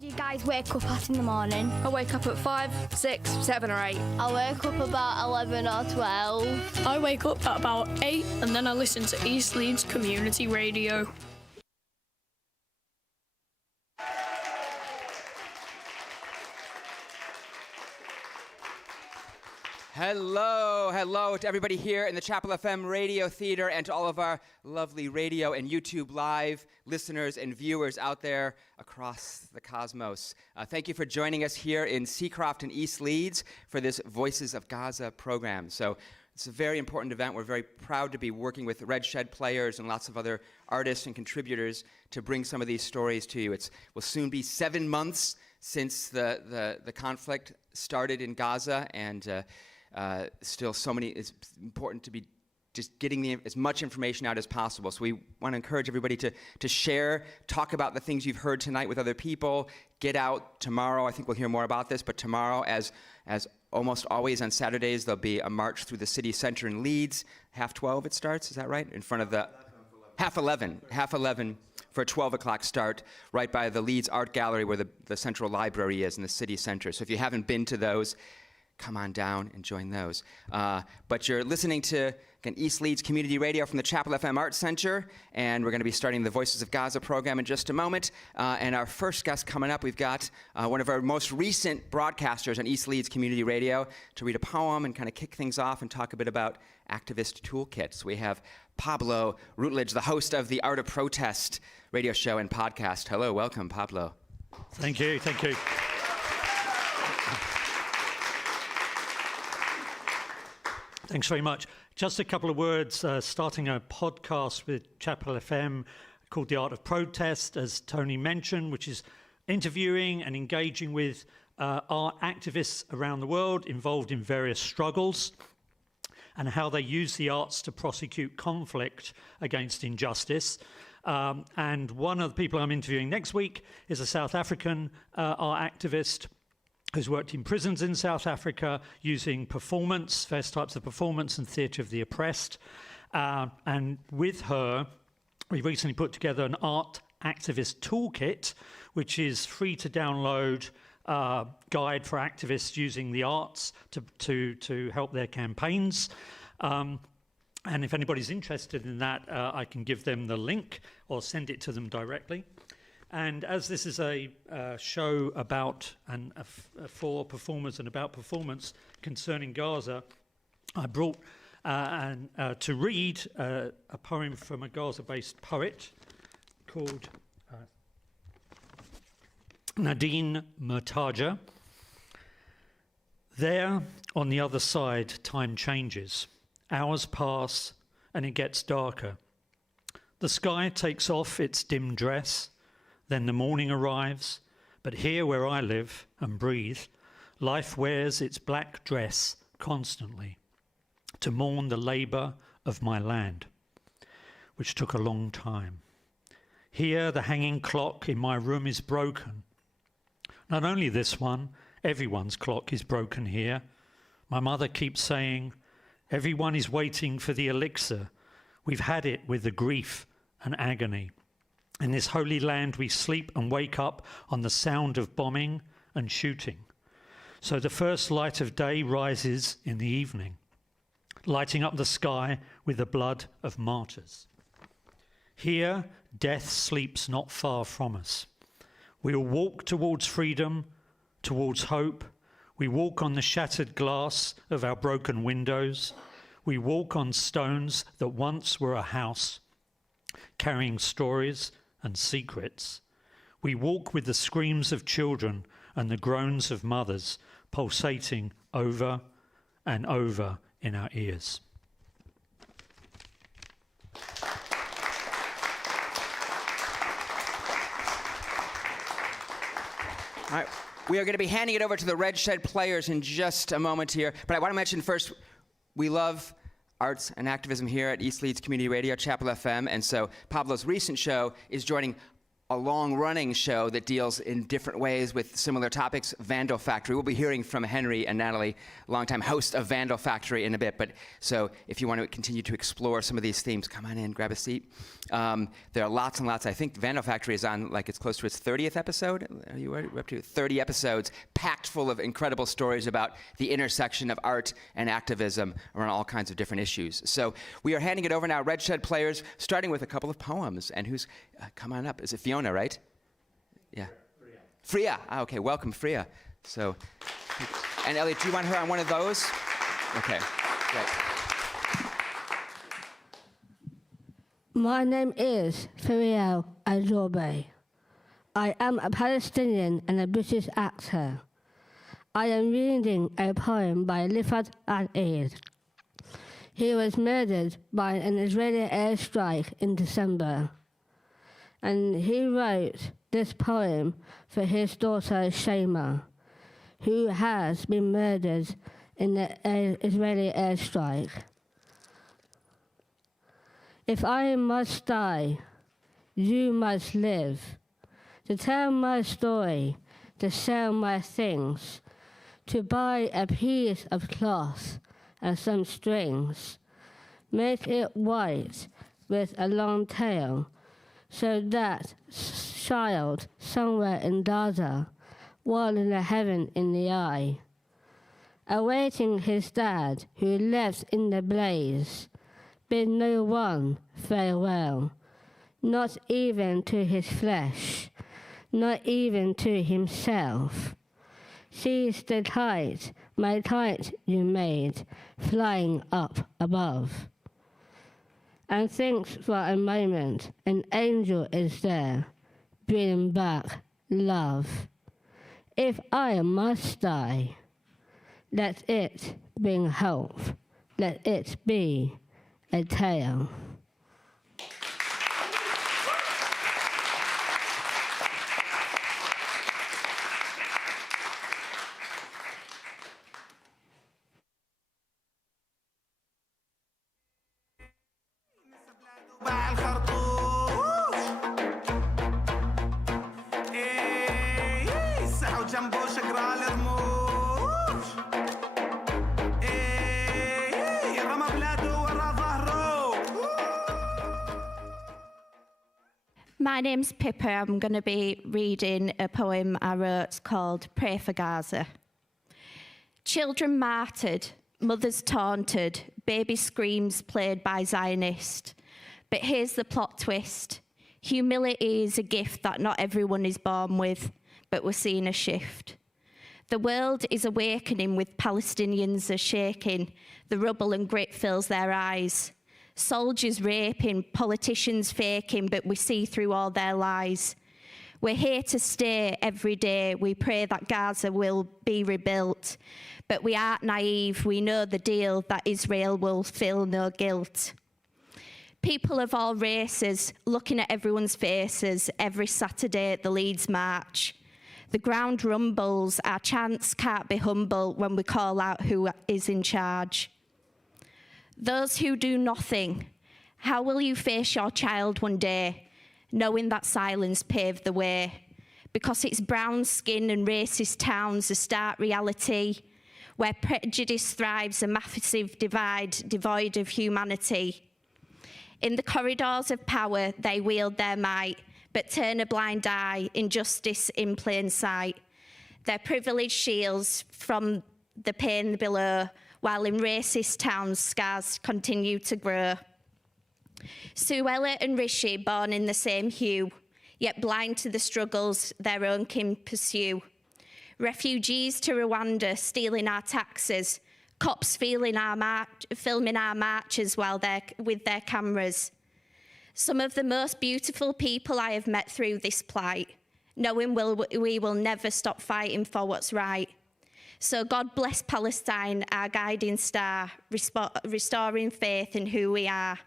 Do you guys wake up at in the morning? I wake up at 5, 6, 7 or 8. I wake up about 11 or 12. I wake up at about 8 and then I listen to East Leeds Community Radio. Hello to everybody here in the Chapel FM Radio Theater and to all of our lovely radio and YouTube live listeners and viewers out there across the cosmos. Thank you for joining us here in Seacroft and East Leeds for this Voices of Gaza program. So it's a very important event. We're very proud to be working with Red Shed players and lots of other artists and contributors to bring some of these stories to you. It will soon be 7 months since the conflict started in Gaza, and still so many, it's important to be just getting as much information out as possible. So we want to encourage everybody to share, talk about the things you've heard tonight with other people, get out tomorrow. I think we'll hear more about this, but tomorrow, as almost always on Saturdays, there'll be a march through the city center in Leeds. 12:30 it starts, is that right? In front of the, 11:30 for a 12 o'clock start, right by the Leeds Art Gallery where the central library is in the city center. So if you haven't been to those, come on down and join those. But you're listening to East Leeds Community Radio from the Chapel FM Arts Center, and we're going to be starting the Voices of Gaza program in just a moment. And our first guest coming up, we've got one of our most recent broadcasters on East Leeds Community Radio to read a poem and kind of kick things off and talk a bit about activist toolkits. We have Pablo Rutledge, the host of the Art of Protest radio show and podcast. Hello, welcome, Pablo. Thank you. Thanks very much. Just a couple of words, starting a podcast with Chapel FM called The Art of Protest, as Tony mentioned, which is interviewing and engaging with art activists around the world involved in various struggles and how they use the arts to prosecute conflict against injustice. And one of the people I'm interviewing next week is a South African art activist who's worked in prisons in South Africa using performance, various types of performance and theatre of the oppressed. And with her, we recently put together an art activist toolkit, which is free to download guide for activists using the arts to help their campaigns. And if anybody's interested in that, I can give them the link or send it to them directly. And as this is a show about and for performers and about performance concerning Gaza, I brought to read a poem from a Gaza-based poet called Nadine Murtaja. There, on the other side, time changes. Hours pass and it gets darker. The sky takes off its dim dress. Then the morning arrives, but here where I live and breathe, life wears its black dress constantly to mourn the labour of my land, which took a long time. Here the hanging clock in my room is broken. Not only this one, everyone's clock is broken here. My mother keeps saying, everyone is waiting for the elixir. We've had it with the grief and agony. In this holy land, we sleep and wake up on the sound of bombing and shooting. So the first light of day rises in the evening, lighting up the sky with the blood of martyrs. Here, death sleeps not far from us. We will walk towards freedom, towards hope. We walk on the shattered glass of our broken windows. We walk on stones that once were a house, carrying stories and secrets. We walk with the screams of children and the groans of mothers pulsating over and over in our ears. All right, we are going to be handing it over to the Red Shed players in just a moment here, but I want to mention first, we love arts and activism here at East Leeds Community Radio, Chapel FM, and so Pablo's recent show is joining a long-running show that deals in different ways with similar topics, Vandal Factory. We'll be hearing from Henry and Natalie, longtime host of Vandal Factory, in a bit. But so if you want to continue to explore some of these themes, come on in, grab a seat. There are lots and lots. I think Vandal Factory is on, like, it's close to its 30th episode. Are you up to 30 episodes, packed full of incredible stories about the intersection of art and activism around all kinds of different issues. So we are handing it over now, Red Shed players, starting with a couple of poems. And who's, come on up. Is it Fiona, right? Yeah. Freya. Ah, okay, welcome, Freya. So, and Elliot, do you want her on one of those? Okay, great. My name is Freya Azobe. I am a Palestinian and a British actor. I am reading a poem by Rifat Al-Eid. He was murdered by an Israeli airstrike in December. And he wrote this poem for his daughter Shema, who has been murdered in the Israeli airstrike. If I must die, you must live, to tell my story, to sell my things, to buy a piece of cloth and some strings, make it white with a long tail, so that child somewhere in Gaza, while in a heaven in the eye, awaiting his dad who left in the blaze, bid no one farewell, not even to his flesh, not even to himself. Seize the kite, my kite you made, flying up above. And thinks for a moment an angel is there, bringing back love. If I must die, let it bring hope, let it be a tale. My name's Pippa. I'm going to be reading a poem I wrote called Pray for Gaza. Children martyred, mothers taunted, baby screams played by Zionists. But here's the plot twist. Humility is a gift that not everyone is born with, but we're seeing a shift. The world is awakening with Palestinians are shaking. The rubble and grit fills their eyes. Soldiers raping, politicians faking, but we see through all their lies. We're here to stay every day. We pray that Gaza will be rebuilt. But we aren't naive. We know the deal that Israel will feel no guilt. People of all races looking at everyone's faces every Saturday at the Leeds March. The ground rumbles. Our chants can't be humble when we call out who is in charge. Those who do nothing, how will you face your child one day, knowing that silence paved the way? Because it's brown skin and racist towns a stark reality, where prejudice thrives, a massive divide devoid of humanity. In the corridors of power, they wield their might, but turn a blind eye, injustice in plain sight. Their privilege shields from the pain below, while in racist towns, scars continue to grow. Suella and Rishi, born in the same hue, yet blind to the struggles their own kin pursue. Refugees to Rwanda, stealing our taxes. Cops filming our marches with their cameras. Some of the most beautiful people I have met through this plight, knowing we will never stop fighting for what's right. So God bless Palestine, our guiding star, restoring faith in who we are,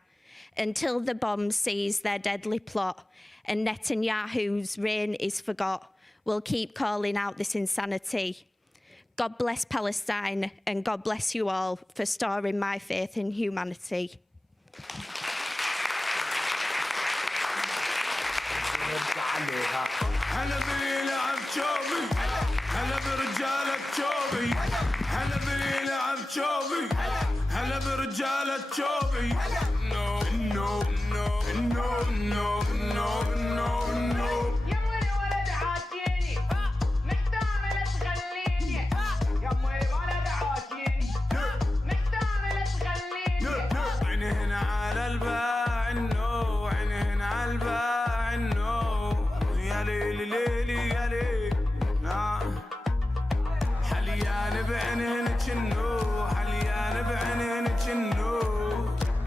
until the bombs seize their deadly plot and Netanyahu's reign is forgot. We'll keep calling out this insanity. God bless Palestine, and God bless you all for storing my faith in humanity. عليها هلا بيلعب شوبي هلا برجالة شوبي هلا بيلعب شوبي هلا برجالة شوبي no no no no no no no no يا ويلي ولد عاجيني محتار لا تخليني يا ويلي ولد عاجيني محتار لا تخليني عينهن على الباع النو عينهن على الباع النو يا ليلي ليلي يا ليلي حليان بعينهن جنو حليان بعينهن جنو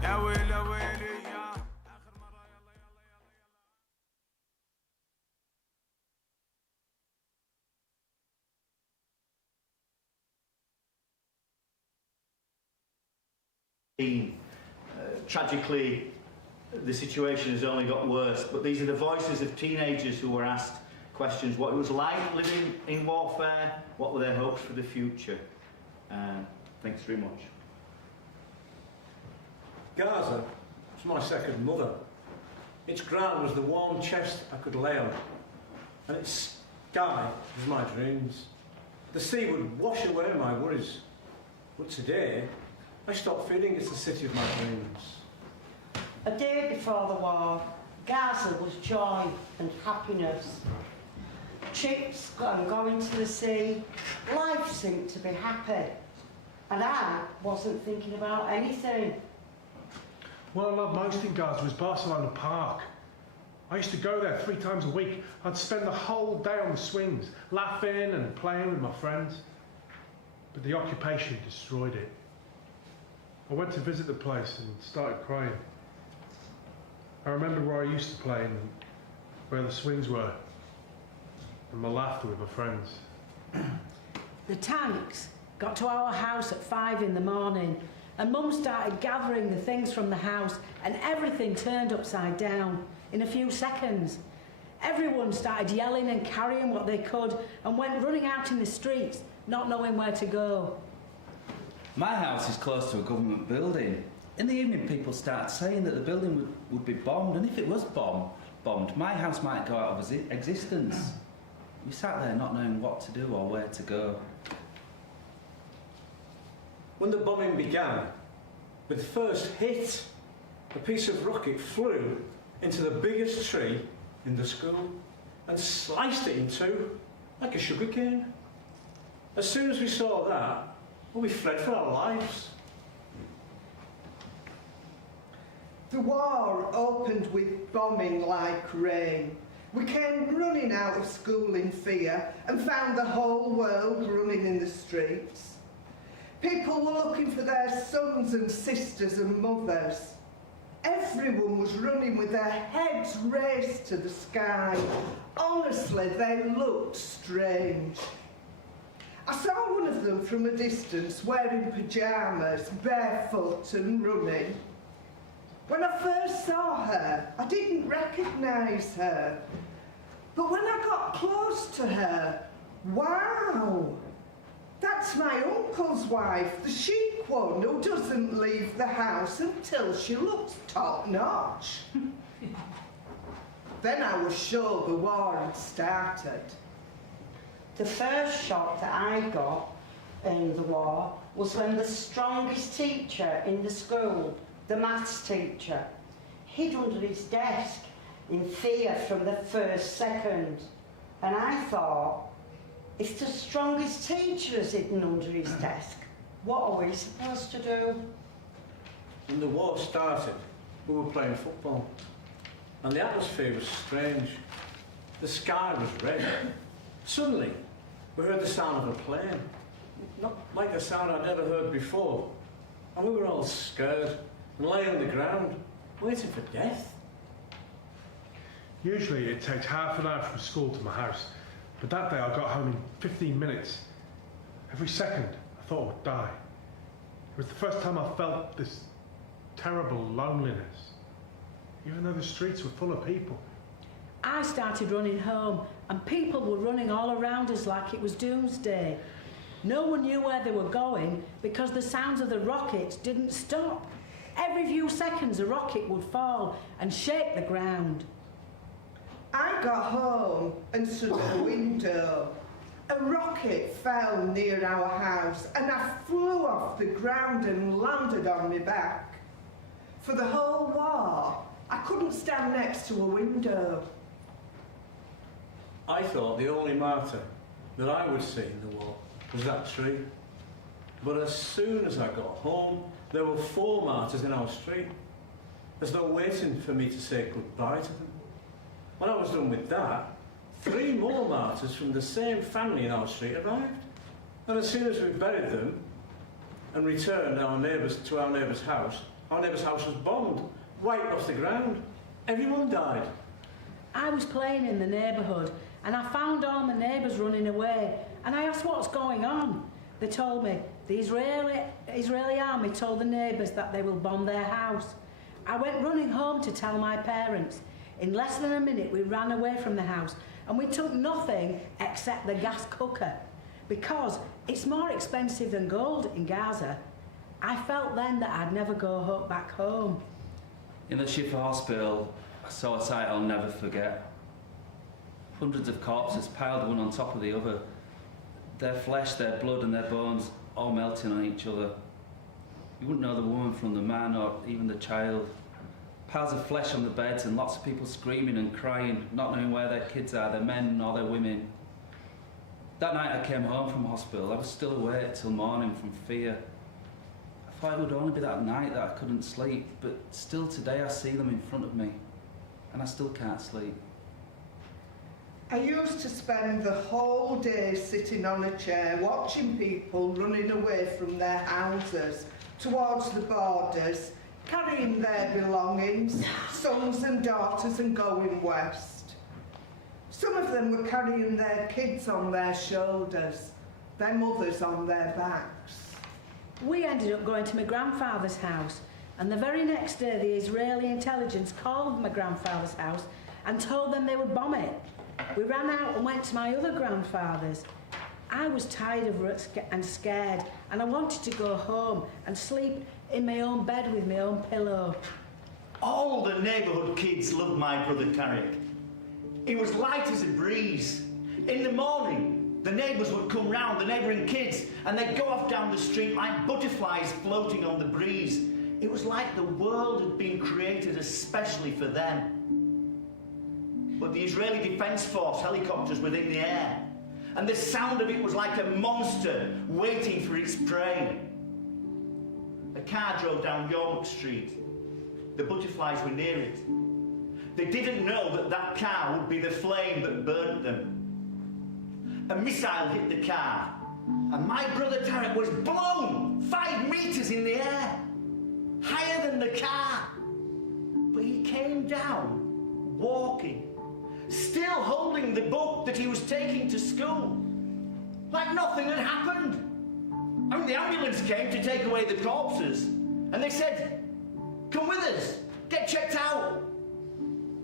يا ويلي ويلي يا آخر مرة يلا يلا Tragically, the situation has only got worse, but these are the voices of teenagers who were asked questions, what it was like living in warfare, what were their hopes for the future. Thanks very much. Gaza was my second mother. Its ground was the warm chest I could lay on, and its sky was my dreams. The sea would wash away my worries, but today I stopped feeling it's the city of my dreams. A day before the war, Gaza was joy and happiness. Trips and going to the sea, life seemed to be happy. And I wasn't thinking about anything. What I loved most in Gaza was Barcelona Park. I used to go there 3 times a week. I'd spend the whole day on the swings, laughing and playing with my friends. But the occupation destroyed it. I went to visit the place and started crying. I remember where I used to play and where the swings were, and my laughter with my friends. The tanks got to our house at 5 in the morning, and Mum started gathering the things from the house, and everything turned upside down in a few seconds. Everyone started yelling and carrying what they could and went running out in the streets, not knowing where to go. My house is close to a government building. In the evening, people started saying that the building would be bombed, and if it was bombed, my house might go out of existence. We sat there not knowing what to do or where to go. When the bombing began, with the first hit, a piece of rocket flew into the biggest tree in the school and sliced it in two like a sugar cane. As soon as we saw that, well, we fled for our lives. The war opened with bombing like rain. We came running out of school in fear and found the whole world running in the streets. People were looking for their sons and sisters and mothers. Everyone was running with their heads raised to the sky. Honestly, they looked strange. I saw one of them from a distance wearing pyjamas, barefoot and running. When I first saw her, I didn't recognise her. But when I got close to her, wow! That's my uncle's wife, the chic one who doesn't leave the house until she looks top-notch. Then I was sure the war had started. The first shock that I got in the war was when the strongest teacher in the school, the maths teacher, hid under his desk in fear from the first second. And I thought, if the strongest teacher is hidden under his desk, what are we supposed to do? When the war started, we were playing football, and the atmosphere was strange. The sky was red. Suddenly, we heard the sound of a plane, not like a sound I'd never heard before, and we were all scared and lay on the ground, waiting for death. Usually it takes half an hour from school to my house, but that day I got home in 15 minutes. Every second I thought I would die. It was the first time I felt this terrible loneliness, even though the streets were full of people. I started running home, and people were running all around us like it was doomsday. No one knew where they were going because the sounds of the rockets didn't stop. Every few seconds a rocket would fall and shake the ground. I got home and stood at the window. A rocket fell near our house and I flew off the ground and landed on my back. For the whole war, I couldn't stand next to a window. I thought the only martyr that I would see in the war was that tree. But as soon as I got home, there were 4 martyrs in our street, as though waiting for me to say goodbye to them. When I was done with that, 3 more martyrs from the same family in our street arrived. And as soon as we buried them and returned to our neighbour's house was bombed, wiped off the ground. Everyone died. I was playing in the neighbourhood and I found all my neighbours running away and I asked what's going on. They told me the Israeli army told the neighbours that they will bomb their house. I went running home to tell my parents. In less than a minute we ran away from the house and we took nothing except the gas cooker because it's more expensive than gold in Gaza. I felt then that I'd never go back home. In the Shifa hospital, I saw a sight I'll never forget. Hundreds of corpses piled one on top of the other. Their flesh, their blood and their bones all melting on each other. You wouldn't know the woman from the man or even the child. Piles of flesh on the beds and lots of people screaming and crying, not knowing where their kids are, their men or their women. That night I came home from hospital. I was still awake till morning from fear. I thought it would only be that night that I couldn't sleep, but still today I see them in front of me, and I still can't sleep. I used to spend the whole day sitting on a chair watching people running away from their houses towards the borders, carrying their belongings, sons and daughters, and going west. Some of them were carrying their kids on their shoulders, their mothers on their backs. We ended up going to my grandfather's house, and the very next day the Israeli intelligence called my grandfather's house and told them they would bomb it. We ran out and went to my other grandfather's. I was tired and scared, and I wanted to go home and sleep in my own bed with my own pillow. All the neighbourhood kids loved my brother Tarek. He was light as a breeze. In the morning, the neighbours would come round, the neighbouring kids, and they'd go off down the street like butterflies floating on the breeze. It was like the world had been created especially for them. But the Israeli Defence Force helicopters were in the air, and the sound of it was like a monster waiting for its prey. A car drove down York Street. The butterflies were near it. They didn't know that that car would be the flame that burnt them. A missile hit the car, and my brother Tarek was blown 5 meters in the air, higher than the car. But he came down, walking, still holding the book that he was taking to school, like nothing had happened. I mean, the ambulance came to take away the corpses, and they said, "Come with us, get checked out."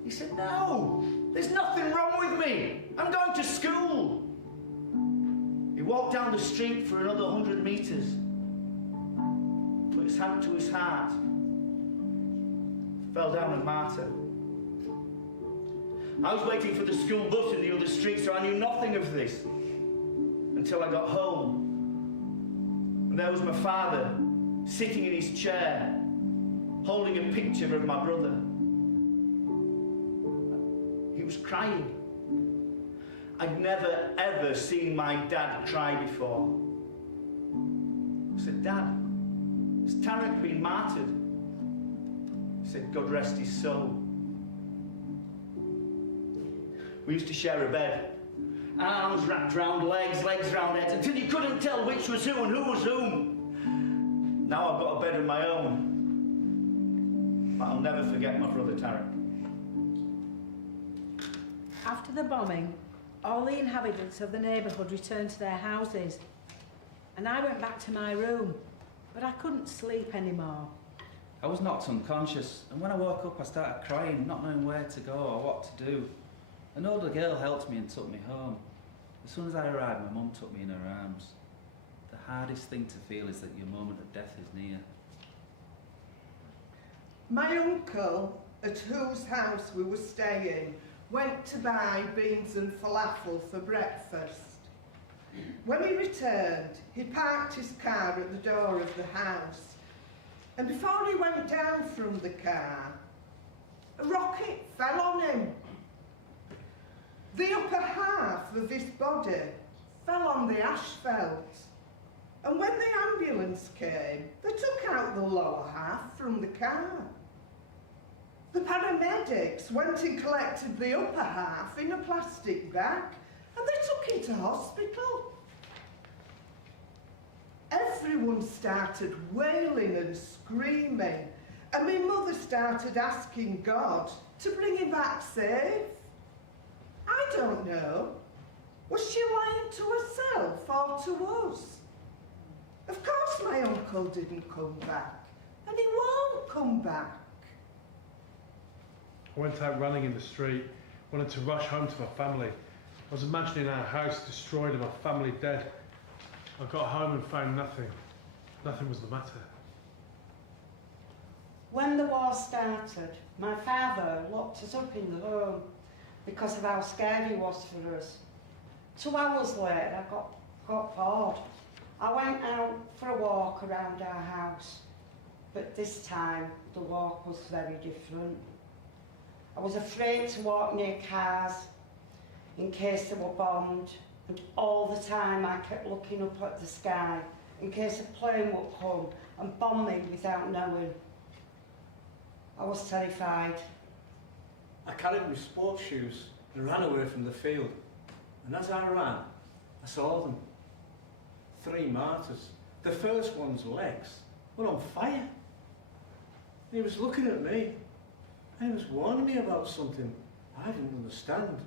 He said, "No, there's nothing wrong with me. I'm going to school." He walked down the street for another 100 meters, put his hand to his heart, fell down a martyr. I was waiting for the school bus in the other street, so I knew nothing of this until I got home. And there was my father, sitting in his chair, holding a picture of my brother. He was crying. I'd never, ever seen my dad cry before. I said, "Dad, has Tarek been martyred?" He said, "God rest his soul." We used to share a bed. Arms wrapped round legs, legs round heads, until you couldn't tell which was who and who was whom. Now I've got a bed of my own. But I'll never forget my brother Tarek. After the bombing, all the inhabitants of the neighbourhood returned to their houses, and I went back to my room, but I couldn't sleep anymore. I was knocked unconscious, and when I woke up I started crying, not knowing where to go or what to do. An older girl helped me and took me home. As soon as I arrived, my mum took me in her arms. The hardest thing to feel is that your moment of death is near. My uncle, at whose house we were staying, went to buy beans and falafel for breakfast. When he returned, he parked his car at the door of the house, and before he went down from the car, a rocket fell on him. The upper half of his body fell on the asphalt, and when the ambulance came, they took out the lower half from the car. The paramedics went and collected the upper half in a plastic bag, and they took it to hospital. Everyone started wailing and screaming, and my mother started asking God to bring him back safe. I don't know. Was she lying to herself or to us? Of course my uncle didn't come back, and he won't come back. I went out running in the street, wanted to rush home to my family. I was imagining our house destroyed and my family dead. I got home and found nothing. Nothing was the matter. When the war started, my father locked us up in the home because of how scared he was for us. 2 hours later, I got bored. I went out for a walk around our house, but this time the walk was very different. I was afraid to walk near cars in case they were bombed, and all the time I kept looking up at the sky in case a plane would come and bomb me without knowing. I was terrified. I carried my sports shoes and ran away from the field. And as I ran, I saw them. 3 martyrs. The first one's legs were on fire. He was looking at me, and he was warning me about something I didn't understand.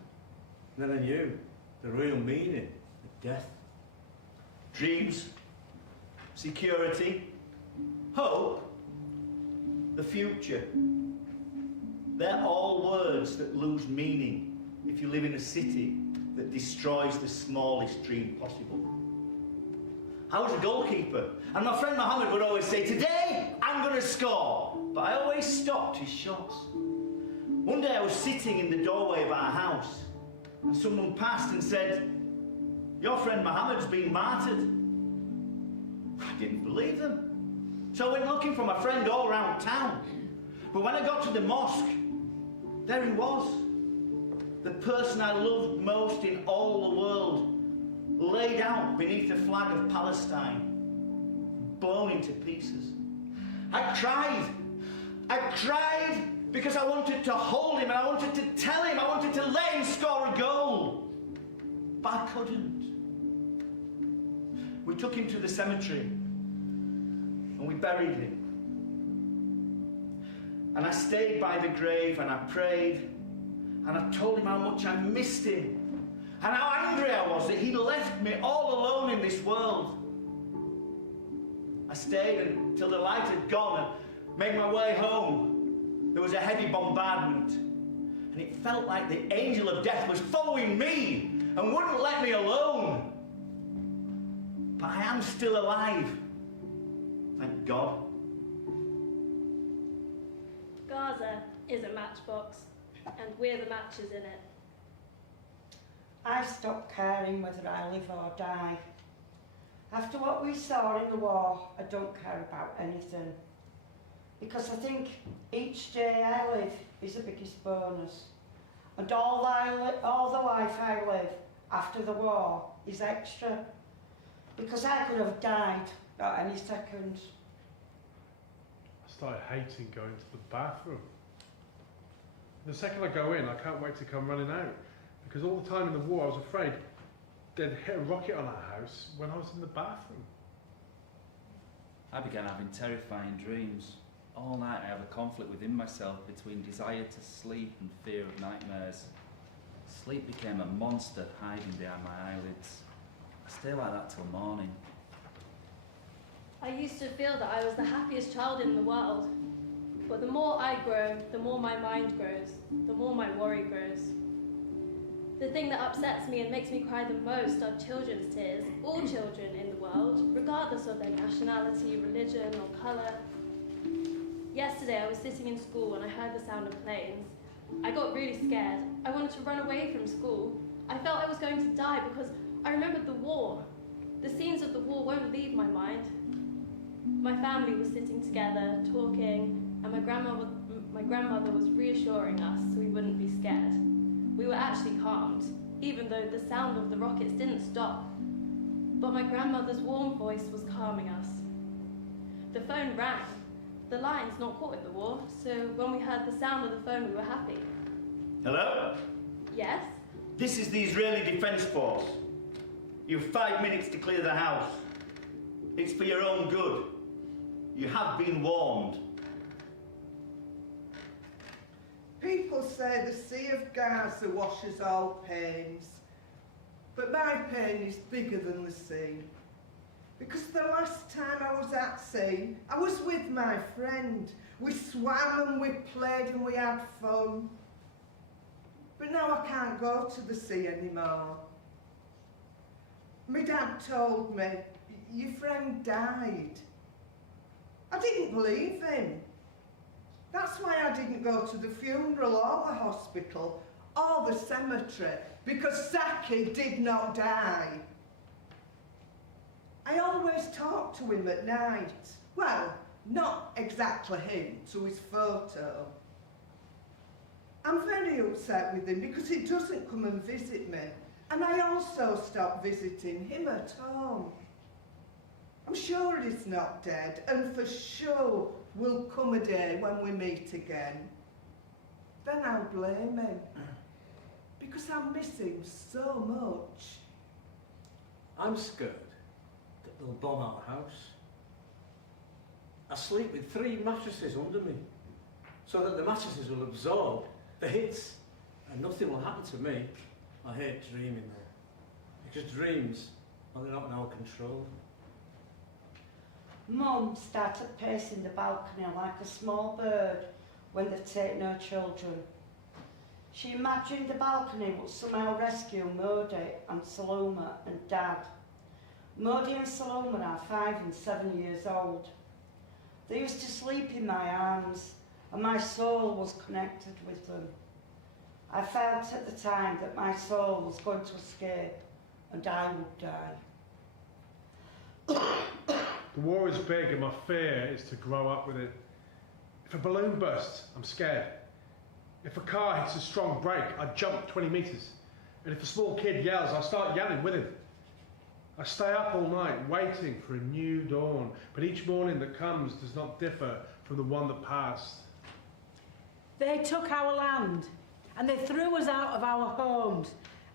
And then I knew the real meaning of death. Dreams, security, hope, the future. They're all words that lose meaning if you live in a city that destroys the smallest dream possible. I was a goalkeeper, and my friend Mohammed would always say, "Today, I'm going to score." But I always stopped his shots. One day I was sitting in the doorway of our house, and someone passed and said, "Your friend Mohammed's been martyred." I didn't believe them. So I went looking for my friend all around town. But when I got to the mosque, there he was. The person I loved most in all the world, laid out beneath the flag of Palestine, blown into pieces. I cried because I wanted to hold him, and I wanted to tell him, I wanted to let him score a goal. But I couldn't. We took him to the cemetery, and we buried him. And I stayed by the grave, and I prayed, and I told him how much I missed him, and how angry I was that he'd left me all alone in this world. I stayed until the light had gone and made my way home. There was a heavy bombardment, and it felt like the angel of death was following me and wouldn't let me alone. But I am still alive, thank God. Gaza is a matchbox, and we're the matches in it. I stopped caring whether I live or die. After what we saw in the war, I don't care about anything. Because I think each day I live is the biggest bonus. And all the life I live after the war is extra. Because I could have died at any second. I started hating going to the bathroom. The second I go in, I can't wait to come running out. Because all the time in the war, I was afraid they'd hit a rocket on our house when I was in the bathroom. I began having terrifying dreams. All night I have a conflict within myself between desire to sleep and fear of nightmares. Sleep became a monster hiding behind my eyelids. I stay like that till morning. I used to feel that I was the happiest child in the world. But the more I grow, the more my mind grows, the more my worry grows. The thing that upsets me and makes me cry the most are children's tears, all children in the world, regardless of their nationality, religion, or colour. Yesterday I was sitting in school and I heard the sound of planes, I got really scared. I wanted to run away from school. I felt I was going to die because I remembered the war. The scenes of the war won't leave my mind. My family was sitting together, talking, and my grandmother was reassuring us so we wouldn't be scared. We were actually calmed, even though the sound of the rockets didn't stop. But my grandmother's warm voice was calming us. The phone rang. The line's not caught in the war, so when we heard the sound of the phone, we were happy. Hello? Yes? This is the Israeli Defense Force. You have 5 minutes to clear the house. It's for your own good. You have been warned. People say the Sea of Gaza washes all pains, but my pain is bigger than the sea. Because the last time I was at sea, I was with my friend. We swam and we played and we had fun. But now I can't go to the sea anymore. My dad told me, your friend died. I didn't believe him. That's why I didn't go to the funeral or the hospital or the cemetery, because Saki did not die. I always talk to him at night. Well, not exactly him, to his photo. I'm very upset with him because he doesn't come and visit me, and I also stopped visiting him at home. I'm sure he's not dead, and for sure will come a day when we meet again. Then I'll blame him, because I miss him so much. I'm scared that they'll bomb our house. I sleep with 3 mattresses under me, so that the mattresses will absorb the hits, and nothing will happen to me. I hate dreaming though, because dreams are not in our control. Mum started pacing the balcony like a small bird when they've taken her children. She imagined the balcony would somehow rescue Modi and Saloma and Dad. Modi and Saloma are 5 and 7 years old. They used to sleep in my arms, and my soul was connected with them. I felt at the time that my soul was going to escape and I would die. The war is big and my fear is to grow up with it. If a balloon bursts, I'm scared. If a car hits a strong brake, I jump 20 metres. And if a small kid yells, I start yelling with him. I stay up all night waiting for a new dawn, but each morning that comes does not differ from the one that passed. They took our land and they threw us out of our homes.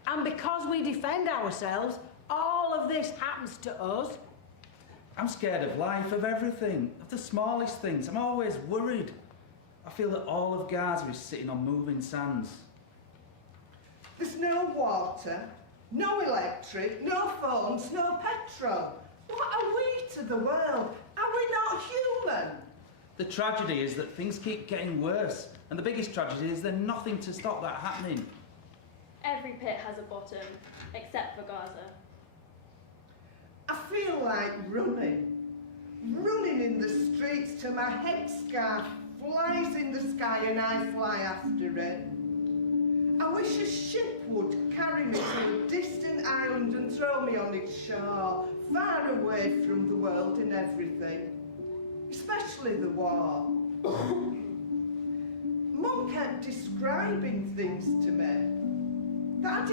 And because we defend ourselves, all of this happens to us. I'm scared of life, of everything, of the smallest things. I'm always worried. I feel that all of Gaza is sitting on moving sands. There's no water, no electric, no phones, no petrol. What are we to the world? Are we not human? The tragedy is that things keep getting worse, and the biggest tragedy is there's nothing to stop that happening. Every pit has a bottom, except for Gaza. I feel like running in the streets till my headscarf flies in the sky and I fly after it. I wish a ship would carry me to a distant island and throw me on its shore, far away from the world and everything, especially the war. Mum kept describing things to me that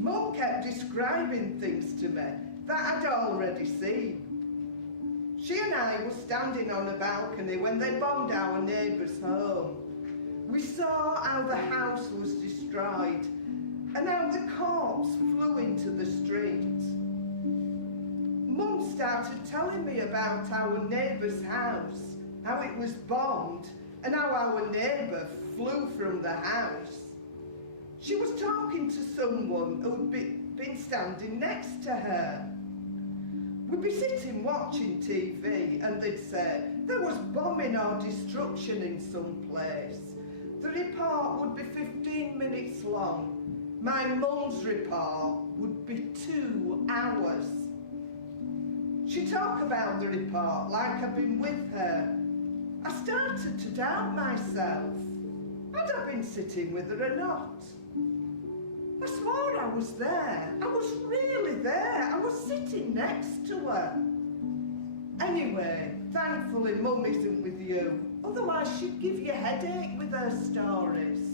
Mum kept describing things to me that I'd already seen. She and I were standing on a balcony when they bombed our neighbour's home. We saw how the house was destroyed and how the corpse flew into the street. Mum started telling me about our neighbour's house, how it was bombed and how our neighbour flew from the house. She was talking to someone who'd been standing next to her. We'd be sitting watching TV and they'd say there was bombing or destruction in some place. The report would be 15 minutes long. My mum's report would be 2 hours. She'd talk about the report like I'd been with her. I started to doubt myself. Had I been sitting with her or not? I swore I was there. I was really there. I was sitting next to her. Anyway, thankfully Mum isn't with you. Otherwise she'd give you a headache with her stories.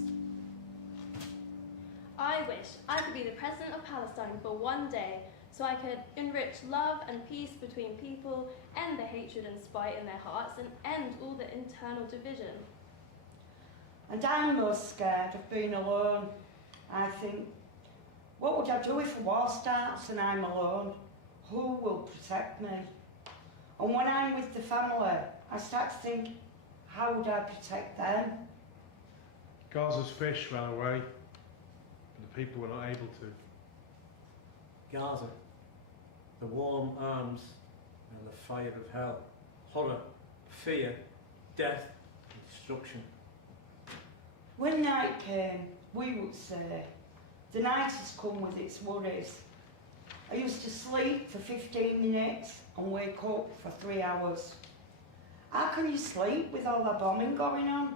I wish I could be the President of Palestine for one day, so I could enrich love and peace between people, end the hatred and spite in their hearts, and end all the internal division. And I'm most scared of being alone. I think, what would I do if a war starts and I'm alone? Who will protect me? And when I'm with the family, I start to think, how would I protect them? Gaza's fish ran away, and the people were not able to. Gaza, the warm arms and the fire of hell, horror, fear, death, and destruction. When night came, we would say, the night has come with its worries. I used to sleep for 15 minutes and wake up for 3 hours. How can you sleep with all the bombing going on?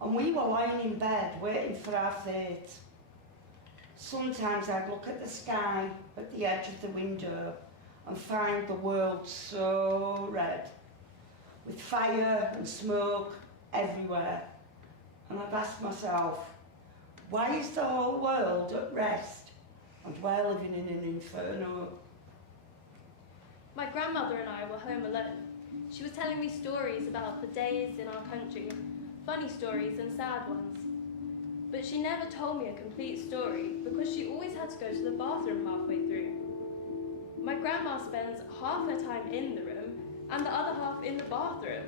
And we were lying in bed waiting for our fate. Sometimes I'd look at the sky at the edge of the window and find the world so red, with fire and smoke everywhere. And I'd ask myself, why is the whole world at rest and we're living in an inferno? My grandmother and I were home alone. She was telling me stories about the days in our country, funny stories and sad ones. But she never told me a complete story because she always had to go to the bathroom halfway through. My grandma spends half her time in the room and the other half in the bathroom.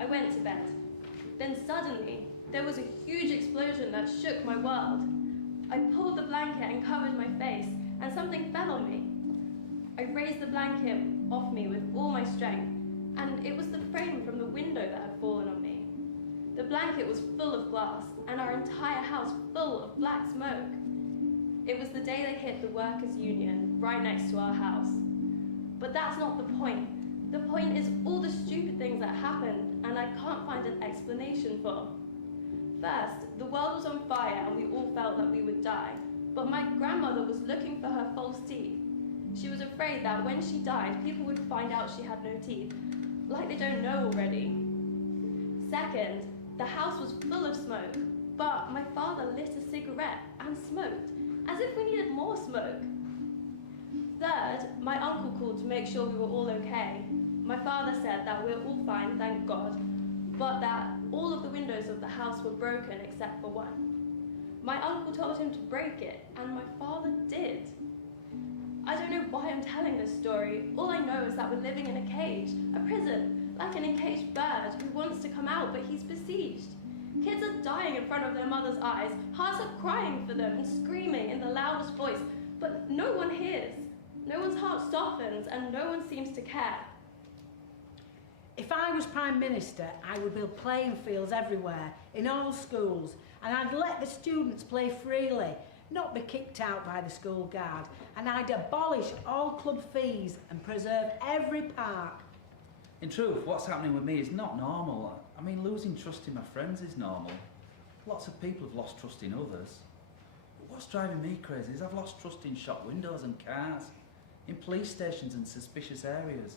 I went to bed. Then suddenly, there was a huge explosion that shook my world. I pulled the blanket and covered my face, and something fell on me. I raised the blanket off me with all my strength, and it was the frame from the window that had fallen on me. The blanket was full of glass, and our entire house full of black smoke. It was the day they hit the workers' union right next to our house. But that's not the point. The point is all the stupid things that happened, and I can't find an explanation for. First, the world was on fire and we all felt that we would die, but my grandmother was looking for her false teeth. She was afraid that when she died, people would find out she had no teeth, like they don't know already. Second, the house was full of smoke, but my father lit a cigarette and smoked, as if we needed more smoke. Third, my uncle called to make sure we were all okay. My father said that we're all fine, thank God, but that all of the windows of the house were broken except for one. My uncle told him to break it, and my father did. I don't know why I'm telling this story. All I know is that we're living in a cage, a prison, like an encaged bird who wants to come out, but he's besieged. Kids are dying in front of their mother's eyes, hearts are crying for them and screaming in the loudest voice, but no one hears. No one's heart softens, and no one seems to care. If I was Prime Minister, I would build playing fields everywhere, in all schools, and I'd let the students play freely, not be kicked out by the school guard, and I'd abolish all club fees and preserve every park. In truth, what's happening with me is not normal. I mean, losing trust in my friends is normal. Lots of people have lost trust in others. But what's driving me crazy is I've lost trust in shop windows and cars, in police stations and suspicious areas.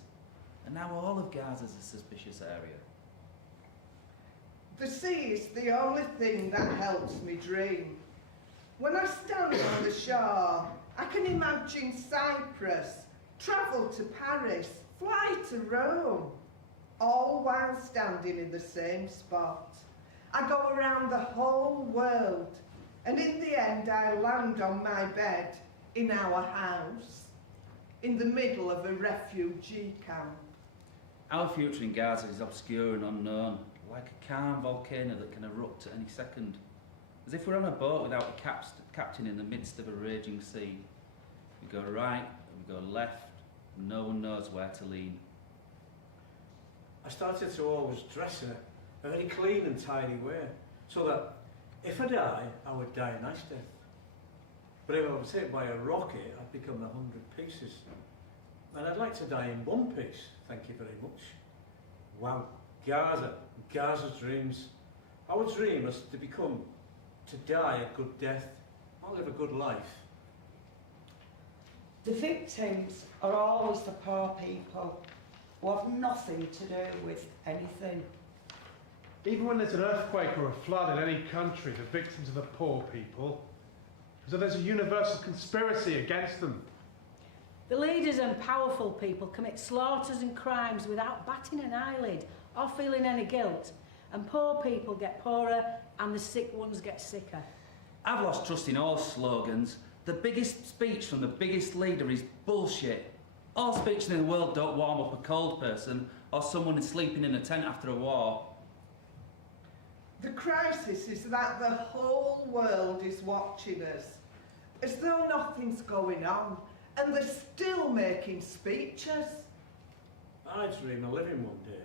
And now all of Gaza's a suspicious area. The sea is the only thing that helps me dream. When I stand on the shore, I can imagine Cyprus, travel to Paris, fly to Rome, all while standing in the same spot. I go around the whole world, and in the end I land on my bed in our house, in the middle of a refugee camp. Our future in Gaza is obscure and unknown, like a calm volcano that can erupt at any second. As if we're on a boat without a captain in the midst of a raging sea. We go right, we go left, and no one knows where to lean. I started to always dress in a very clean and tidy way, so that if I die, I would die a nice death. But if I was hit by a rocket, I'd become 100 pieces. And I'd like to die in one piece, thank you very much. Wow, Gaza's dreams. Our dream is to die a good death, not live a good life. The victims are always the poor people who have nothing to do with anything. Even when there's an earthquake or a flood in any country, the victims are the poor people. So there's a universal conspiracy against them. The leaders and powerful people commit slaughters and crimes without batting an eyelid or feeling any guilt. And poor people get poorer and the sick ones get sicker. I've lost trust in all slogans. The biggest speech from the biggest leader is bullshit. All speeches in the world don't warm up a cold person or someone sleeping in a tent after a war. The crisis is that the whole world is watching us, as though nothing's going on, and they're still making speeches. I dream of living one day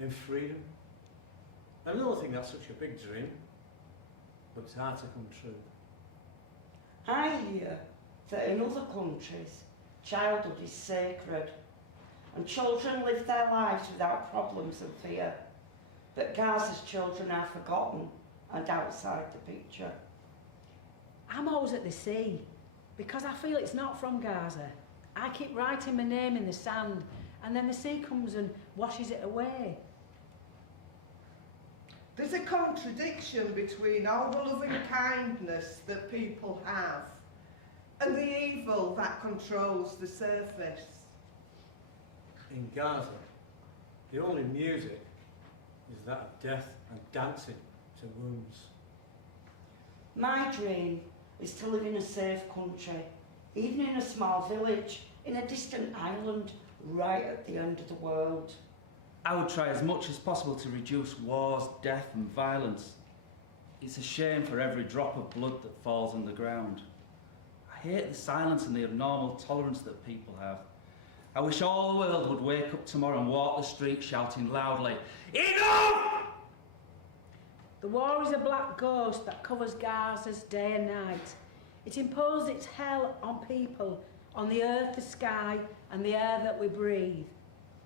in freedom. I don't think that's such a big dream, but it's hard to come true. I hear that in other countries, childhood is sacred, and children live their lives without problems and fear. But Gaza's children are forgotten and outside the picture. I'm always at the sea because I feel it's not from Gaza. I keep writing my name in the sand and then the sea comes and washes it away. There's a contradiction between all the loving kindness that people have and the evil that controls the surface. In Gaza, the only music is that of death and dancing to wounds. My dream is to live in a safe country, even in a small village, in a distant island, right at the end of the world. I would try as much as possible to reduce wars, death and violence. It's a shame for every drop of blood that falls on the ground. I hate the silence and the abnormal tolerance that people have. I wish all the world would wake up tomorrow and walk the streets shouting loudly, "Enough!" The war is a black ghost that covers Gaza's day and night. It imposes its hell on people, on the earth, the sky and the air that we breathe.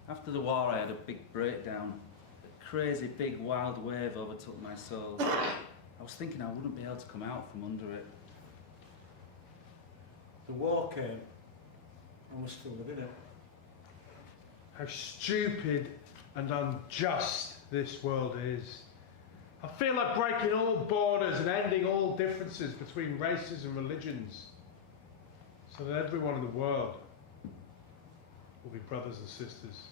After the war I had a big breakdown. A crazy big wild wave overtook my soul. I was thinking I wouldn't be able to come out from under it. The war came and we're still living it. How stupid and unjust this world is. I feel like breaking all borders and ending all differences between races and religions, so that everyone in the world will be brothers and sisters.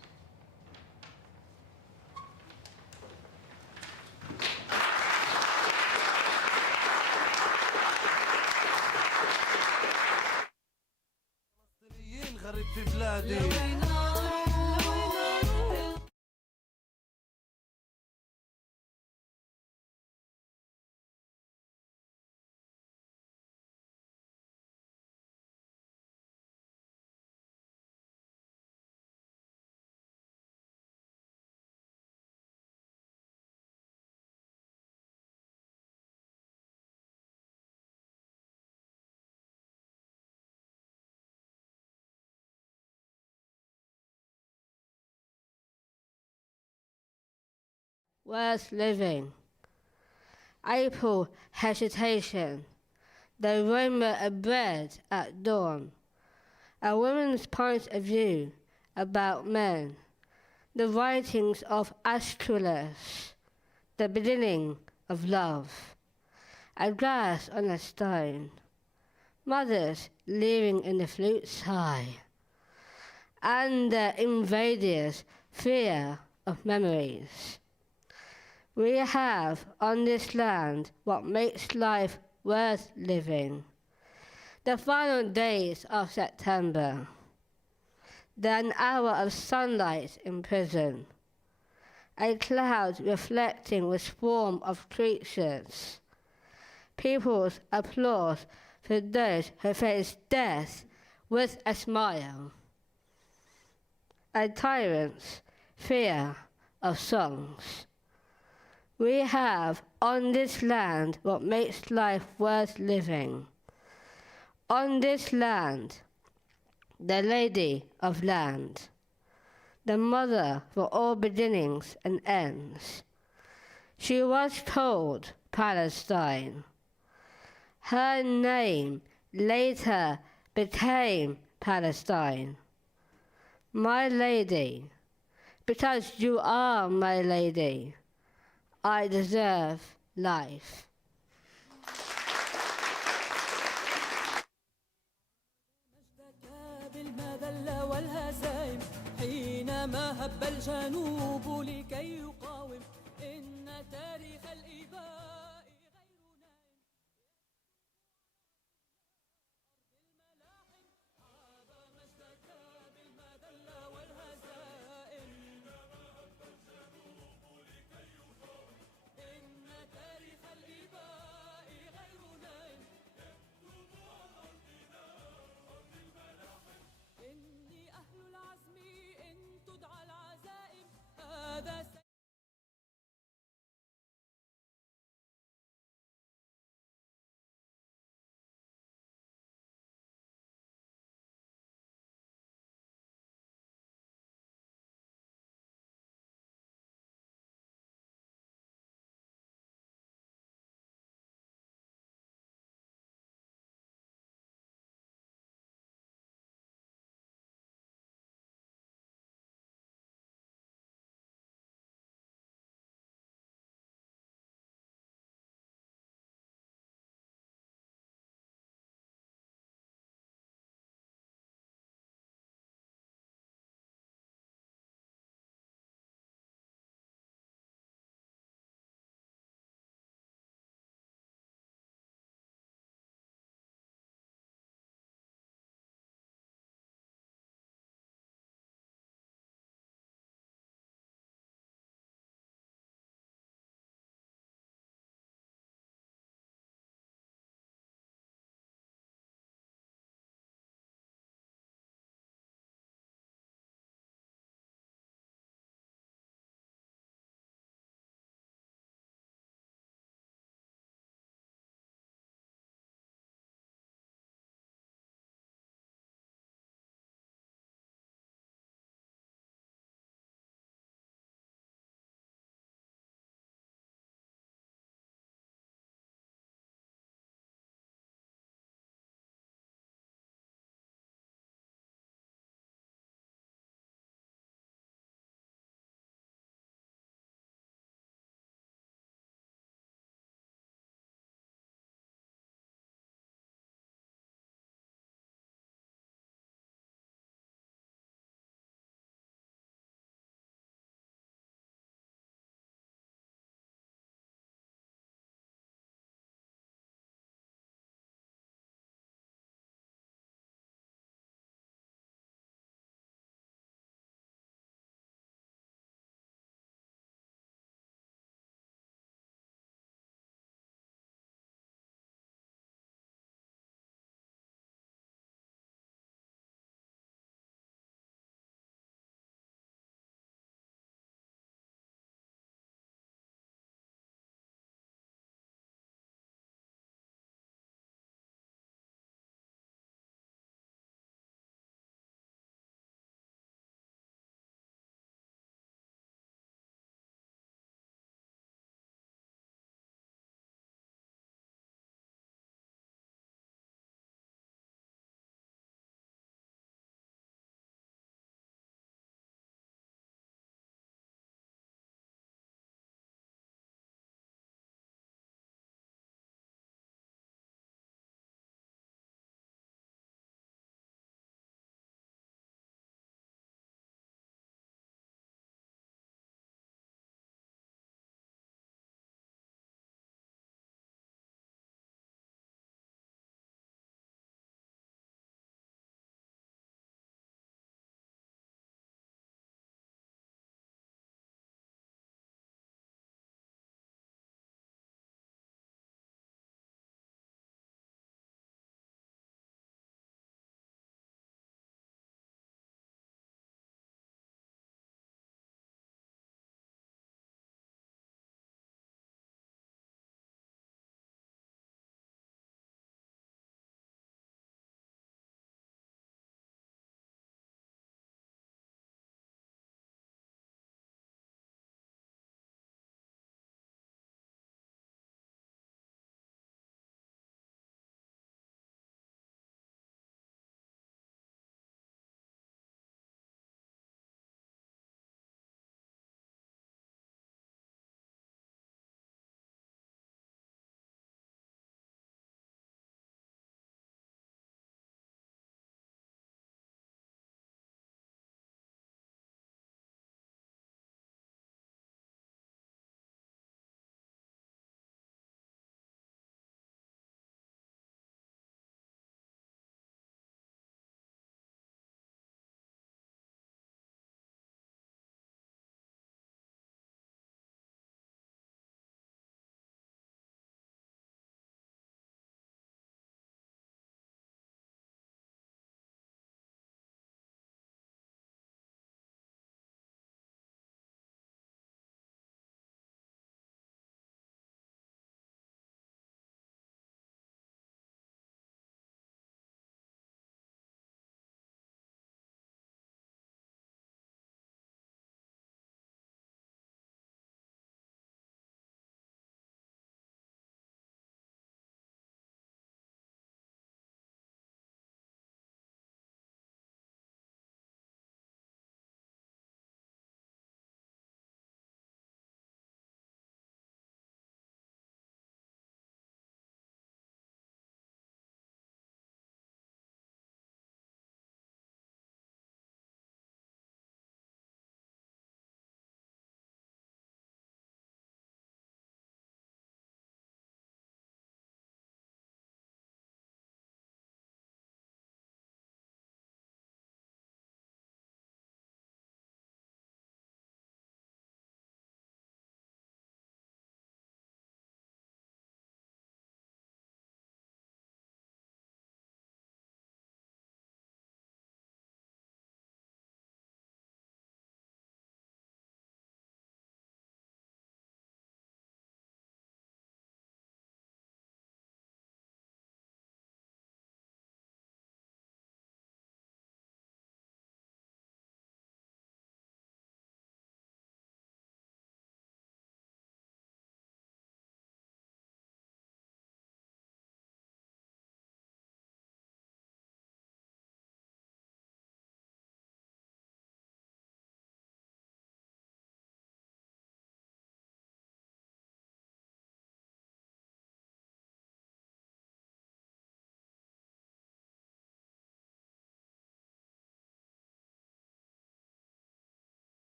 Worth living. April hesitation. The aroma of bread at dawn. A woman's point of view about men. The writings of Aeschylus. The beginning of love. A glass on a stone. Mothers living in the flute's high. And the invaders' fear of memories. We have on this land what makes life worth living. The final days of September. Then hour of sunlight in prison. A cloud reflecting with swarm of creatures. People's applause for those who face death with a smile. A tyrant's fear of songs. We have on this land what makes life worth living. On this land, the Lady of Land. the mother for all beginnings and ends. She was called Palestine. Her name later became Palestine. My lady, because you are my lady, I deserve life. بالمذلة والهزائم حينما هب الجنوب لكي يقاوم إن تاريخ الإباء غير نائم عاب مجدك بالمذلة والهزائم إن تاريخ الإباء غير نائم إني أهل العزم إن تدعى العزائم هذا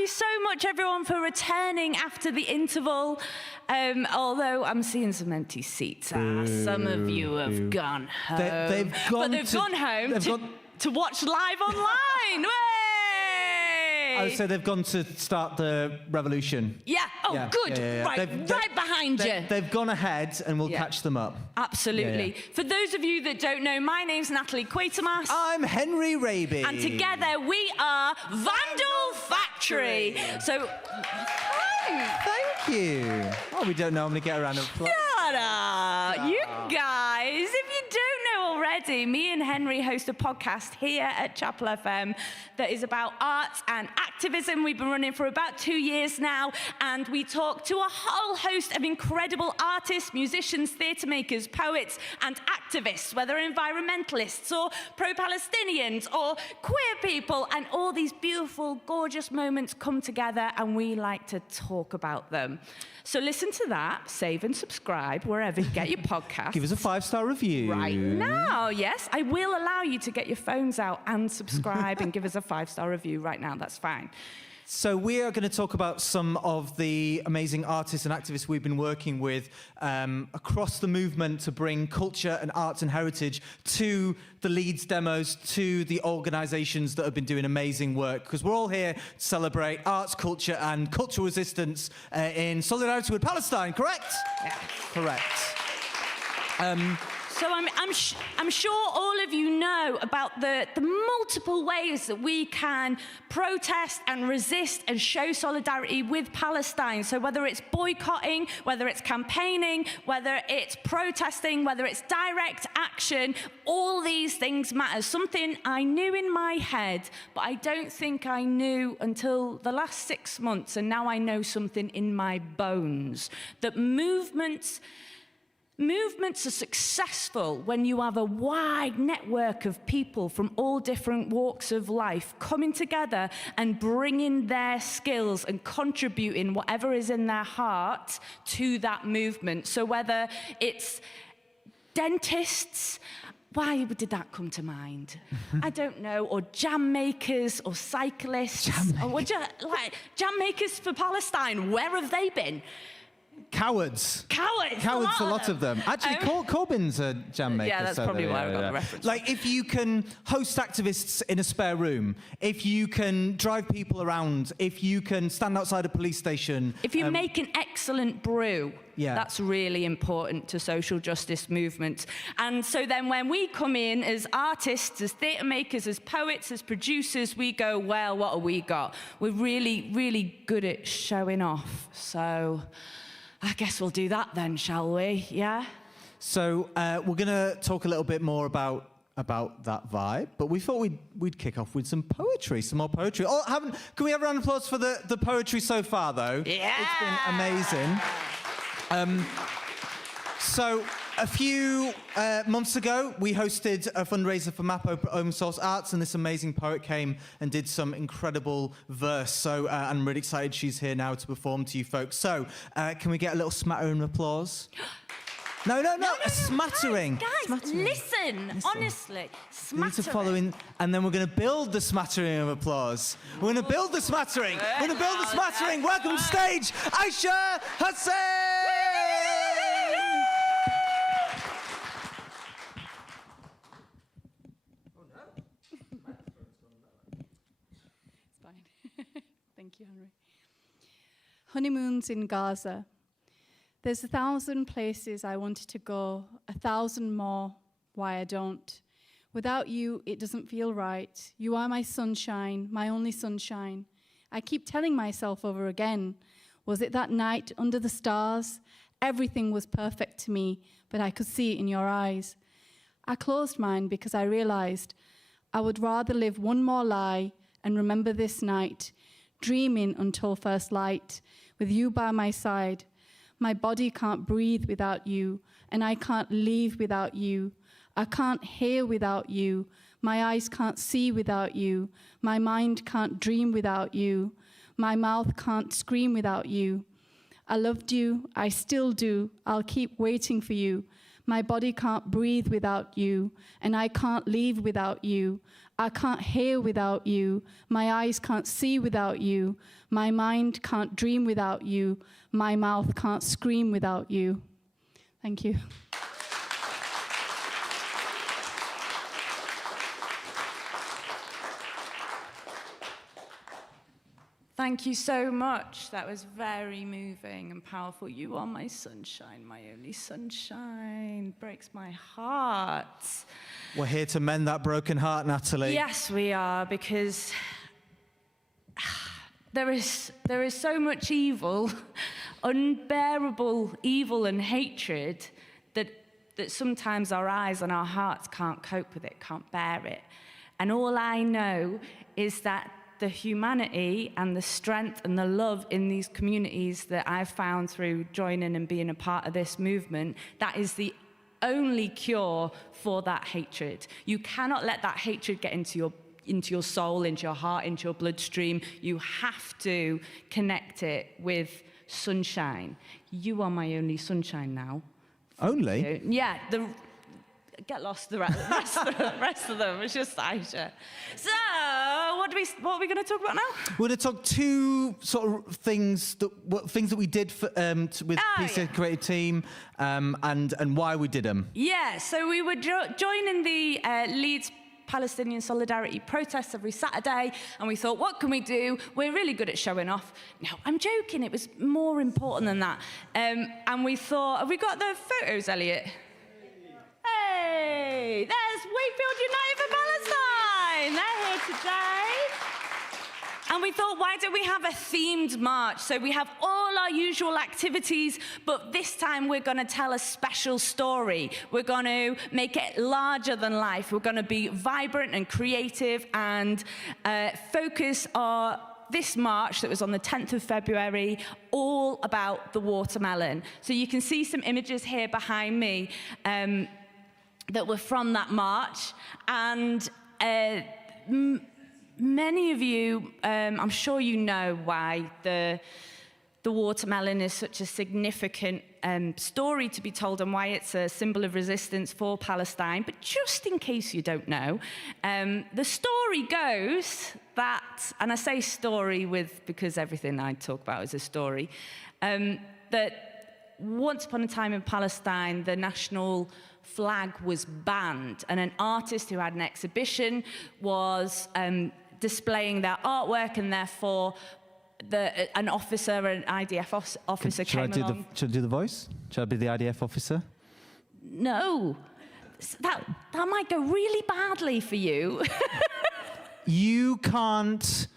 you so much, everyone, for returning after the interval. Although I'm seeing some empty seats. Some of you have gone home. They've gone to watch live online. Oh, so they've gone to start the revolution. Yeah. Oh, good. Yeah. Right behind you. They've gone ahead, and we'll catch them up. Absolutely. Yeah. For those of you that don't know, my name's Natalie Quatermass. I'm Henry Raby. And together we are Vandal Factory. So, thank you. Oh, we don't normally get around applause. Shut up, you guys. If you don't know already, me and Henry host a podcast here at Chapel FM that is about arts and activism. We've been running for about 2 years now, and we talk to a whole host of incredible artists, musicians, theatre makers, poets, and activists, whether environmentalists or pro-Palestinians or queer people, and all these beautiful, gorgeous moments come together, and we like to talk about them. So listen to that, save and subscribe wherever you get your podcasts. Give us a 5-star review. Right now, yes. I will allow you to get your phones out and subscribe and give us a 5-star review right now. That's fine. So we are going to talk about some of the amazing artists and activists we've been working with across the movement to bring culture and arts and heritage to the Leeds demos, to the organisations that have been doing amazing work, because we're all here to celebrate arts, culture and cultural resistance in solidarity with Palestine, correct? Yeah. Correct. So I'm sure all of you know about the multiple ways that we can protest and resist and show solidarity with Palestine. So whether it's boycotting, whether it's campaigning, whether it's protesting, whether it's direct action, all these things matter. Something I knew in my head, but I don't think I knew until the last 6 months, and now I know something in my bones, that movements are successful when you have a wide network of people from all different walks of life coming together and bringing their skills and contributing whatever is in their heart to that movement. So whether it's dentists, why did that come to mind? I don't know. Or jam makers or cyclists. Jam makers for Palestine. Where have they been? Cowards. Cowards, a lot of them. Actually, Corbyn's a jam maker. Yeah, that's probably why I got the reference. Like, if you can host activists in a spare room, if you can drive people around, if you can stand outside a police station. If you make an excellent brew, that's really important to social justice movements. And so then when we come in as artists, as theatre makers, as poets, as producers, we go, well, what have we got? We're really, really good at showing off. So I guess we'll do that then, shall we? Yeah? So we're going to talk a little bit more about that vibe, but we thought we'd kick off with some poetry, some more poetry. Oh, can we have a round of applause for the poetry so far, though? Yeah! It's been amazing. So a few months ago, we hosted a fundraiser for MAP Open Source Arts, and this amazing poet came and did some incredible verse. So I'm really excited she's here now to perform to you folks. So can we get a little smattering of applause? No, a smattering. Guys, smattering. Listen, honestly, smattering. You need to follow in, and then we're going to build the smattering of applause. We're going to build the smattering. We're going to build the smattering. Welcome to stage, Aisha Hussein! It's fine. Thank you, Henry. Honeymoons in Gaza. There's 1,000 places I wanted to go, 1,000 more why I don't. Without you, it doesn't feel right. You are my sunshine, my only sunshine. I keep telling myself over again, was it that night under the stars? Everything was perfect to me, but I could see it in your eyes. I closed mine because I realized I would rather live one more lie and remember this night, dreaming until first light, with you by my side. My body can't breathe without you, and I can't leave without you. I can't hear without you. My eyes can't see without you. My mind can't dream without you. My mouth can't scream without you. I loved you, I still do. I'll keep waiting for you. My body can't breathe without you, and I can't leave without you. I can't hear without you. My eyes can't see without you. My mind can't dream without you. My mouth can't scream without you. Thank you. Thank you so much. That was very moving and powerful. You are my sunshine, my only sunshine. Breaks my heart. We're here to mend that broken heart, Natalie. Yes, we are, because there is so much evil, unbearable evil and hatred that sometimes our eyes and our hearts can't cope with it, can't bear it. And all I know is that the humanity and the strength and the love in these communities that I've found through joining and being a part of this movement, that is the only cure for that hatred. You cannot let that hatred get into your soul, into your heart, into your bloodstream. You have to connect it with sunshine. You are my only sunshine now. Only? Yeah, get lost the rest of them. It's just Aisha. So, what are we going to talk about now? We're going to talk two sort of things that we did for, with Peace Creative Team, and why we did them. Yeah, so we were joining the Leeds Palestinian solidarity protests every Saturday, and we thought, what can we do? We're really good at showing off. No, I'm joking. It was more important than that. And we thought, have we got the photos, Elliot? Hey, there's Wakefield United for Palestine. They're here today. And we thought, why don't we have a themed march? So we have all our usual activities, but this time we're going to tell a special story. We're going to make it larger than life. We're going to be vibrant and creative and focus our this march that was on the 10th of February, all about the watermelon. So you can see some images here behind me that were from that march. And many of you, I'm sure you know why the watermelon is such a significant story to be told and why it's a symbol of resistance for Palestine. But just in case you don't know, the story goes that, and I say story because everything I talk about is a story, that once upon a time in Palestine, the national flag was banned, and an artist who had an exhibition was displaying their artwork, and therefore an officer, an IDF officer came along. Should I do the voice? Should I be the IDF officer? No. That might go really badly for you. You can't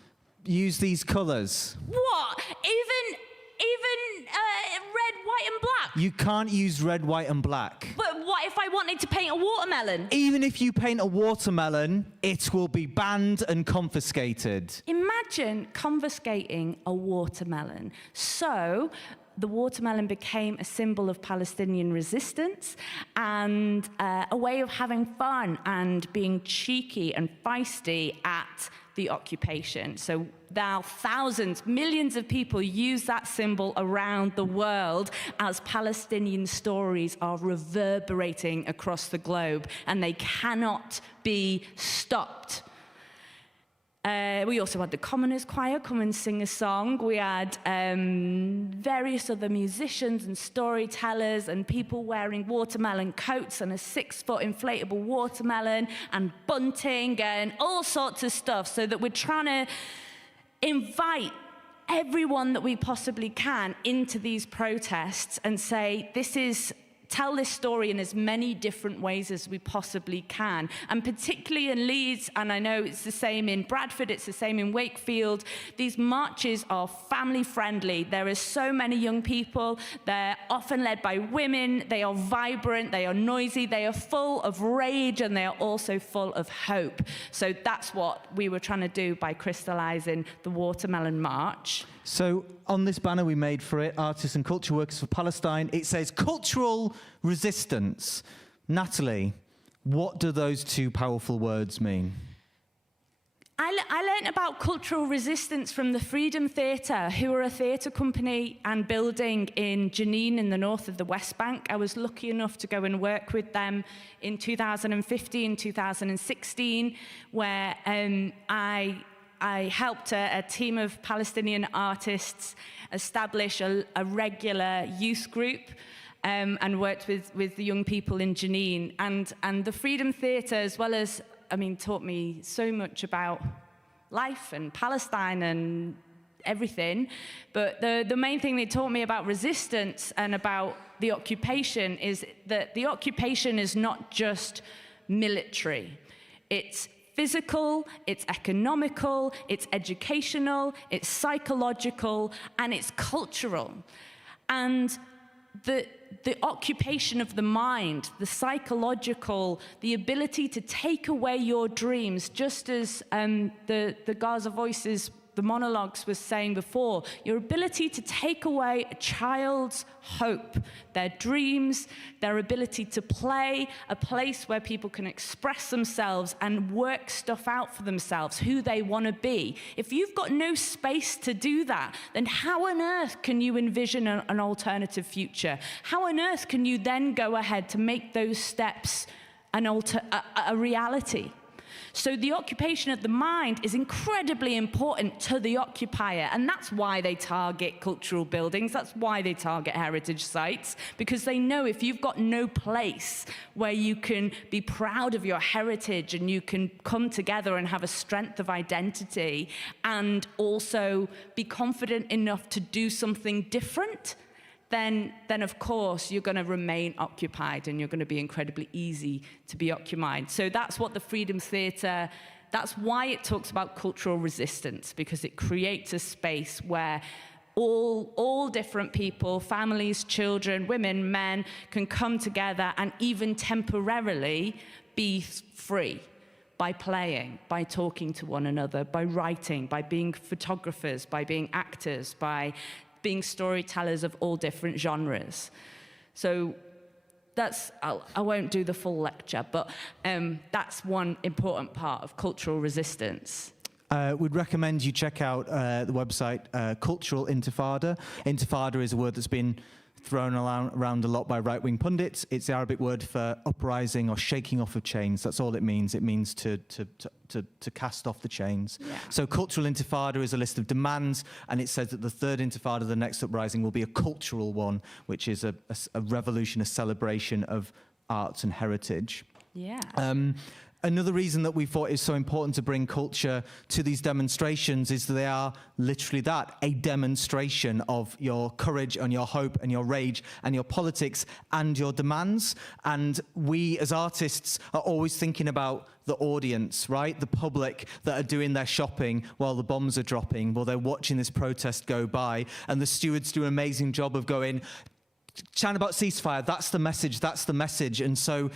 use these colours. What? Even red, white and black? You can't use red, white and black. But what if I wanted to paint a watermelon? Even if you paint a watermelon, it will be banned and confiscated. Imagine confiscating a watermelon. So the watermelon became a symbol of Palestinian resistance and a way of having fun and being cheeky and feisty at the occupation. So now thousands, millions of people use that symbol around the world as Palestinian stories are reverberating across the globe, and they cannot be stopped. We also had the Commoners Choir come and sing a song. We had various other musicians and storytellers and people wearing watermelon coats and a 6-foot inflatable watermelon and bunting and all sorts of stuff, so that we're trying to invite everyone that we possibly can into these protests and say, tell this story in as many different ways as we possibly can. And particularly in Leeds, and I know it's the same in Bradford, it's the same in Wakefield, these marches are family friendly. There are so many young people. They're often led by women. They are vibrant, they are noisy, they are full of rage, and they are also full of hope. So that's what we were trying to do by crystallizing the Watermelon March. So on this banner we made for it, Artists and Culture Workers for Palestine, it says cultural resistance. Natalie, what do those two powerful words mean? I learned about cultural resistance from the Freedom Theatre, who are a theatre company and building in Jenin in the north of the West Bank. I was lucky enough to go and work with them in 2015, 2016, where I helped a team of Palestinian artists establish a regular youth group and worked with the young people in Jenin. And the Freedom Theatre, as well as, taught me so much about life and Palestine and everything. But the main thing they taught me about resistance and about the occupation is that the occupation is not just military. It's physical, it's economical, it's educational, it's psychological, and it's cultural. And the occupation of the mind, the psychological, the ability to take away your dreams, just as the Gaza Voices, the monologues was saying before, your ability to take away a child's hope, their dreams, their ability to play, a place where people can express themselves and work stuff out for themselves, who they want to be. If you've got no space to do that, then how on earth can you envision an alternative future? How on earth can you then go ahead to make those steps a reality? So the occupation of the mind is incredibly important to the occupier, and that's why they target cultural buildings, that's why they target heritage sites, because they know if you've got no place where you can be proud of your heritage and you can come together and have a strength of identity and also be confident enough to do something different, then of course you're going to remain occupied and you're going to be incredibly easy to be occupied. So that's what the Freedom Theatre, that's why it talks about cultural resistance, because it creates a space where all different people, families, children, women, men, can come together and even temporarily be free by playing, by talking to one another, by writing, by being photographers, by being actors, by being storytellers of all different genres. So I won't do the full lecture, but that's one important part of cultural resistance. We'd recommend you check out the website Cultural Intifada. Intifada is a word that's been thrown around a lot by right-wing pundits. It's the Arabic word for uprising or shaking off of chains. That's all it means. It means to cast off the chains. Yeah. So Cultural Intifada is a list of demands, and it says that the third Intifada, the next uprising, will be a cultural one, which is a revolution, a celebration of arts and heritage. Yeah. Another reason that we thought it's so important to bring culture to these demonstrations is that they are literally that, a demonstration of your courage and your hope and your rage and your politics and your demands. And we as artists are always thinking about the audience, right? The public that are doing their shopping while the bombs are dropping, while they're watching this protest go by. And the stewards do an amazing job of going, chatting about ceasefire, that's the message. And so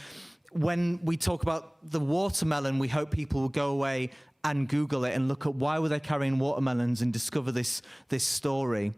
when we talk about the watermelon, we hope people will go away and Google it and look at why were they carrying watermelons and discover this story.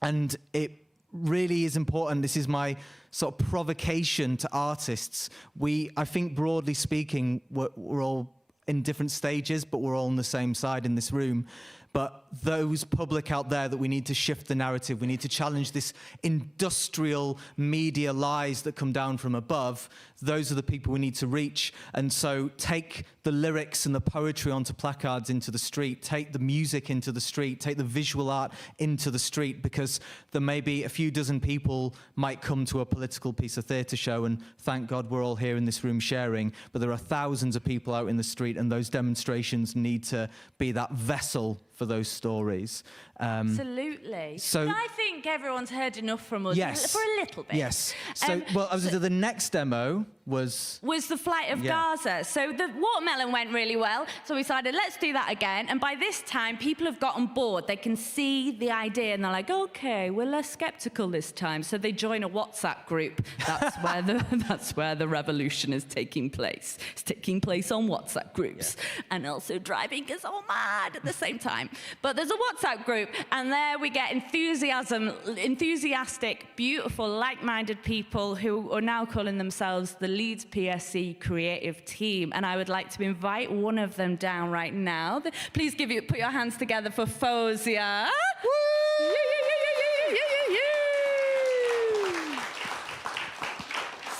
And it really is important. This is my sort of provocation to artists. I think broadly speaking, we're all in different stages, but we're all on the same side in this room. But those public out there that we need to shift the narrative, we need to challenge this industrial media lies that come down from above. Those are the people we need to reach. And so take the lyrics and the poetry onto placards into the street, take the music into the street, take the visual art into the street, because there may be a few dozen people might come to a political piece of theatre show, and thank God we're all here in this room sharing, but there are thousands of people out in the street, and those demonstrations need to be that vessel for those stories. Absolutely. So I think everyone's heard enough from us for a little bit. Yes. So, the next demo was the flight of Gaza. So the watermelon went really well. So we decided, let's do that again. And by this time, people have got on board. They can see the idea, and they're like, okay, we're less skeptical this time. So they join a WhatsApp group. That's where the revolution is taking place. It's taking place on WhatsApp groups, and also driving us all mad at the same time. But there's a WhatsApp group, and there we get enthusiastic, beautiful, like-minded people who are now calling themselves the Leeds PSC creative team, and I would like to invite one of them down right now. Please put your hands together for Fozia.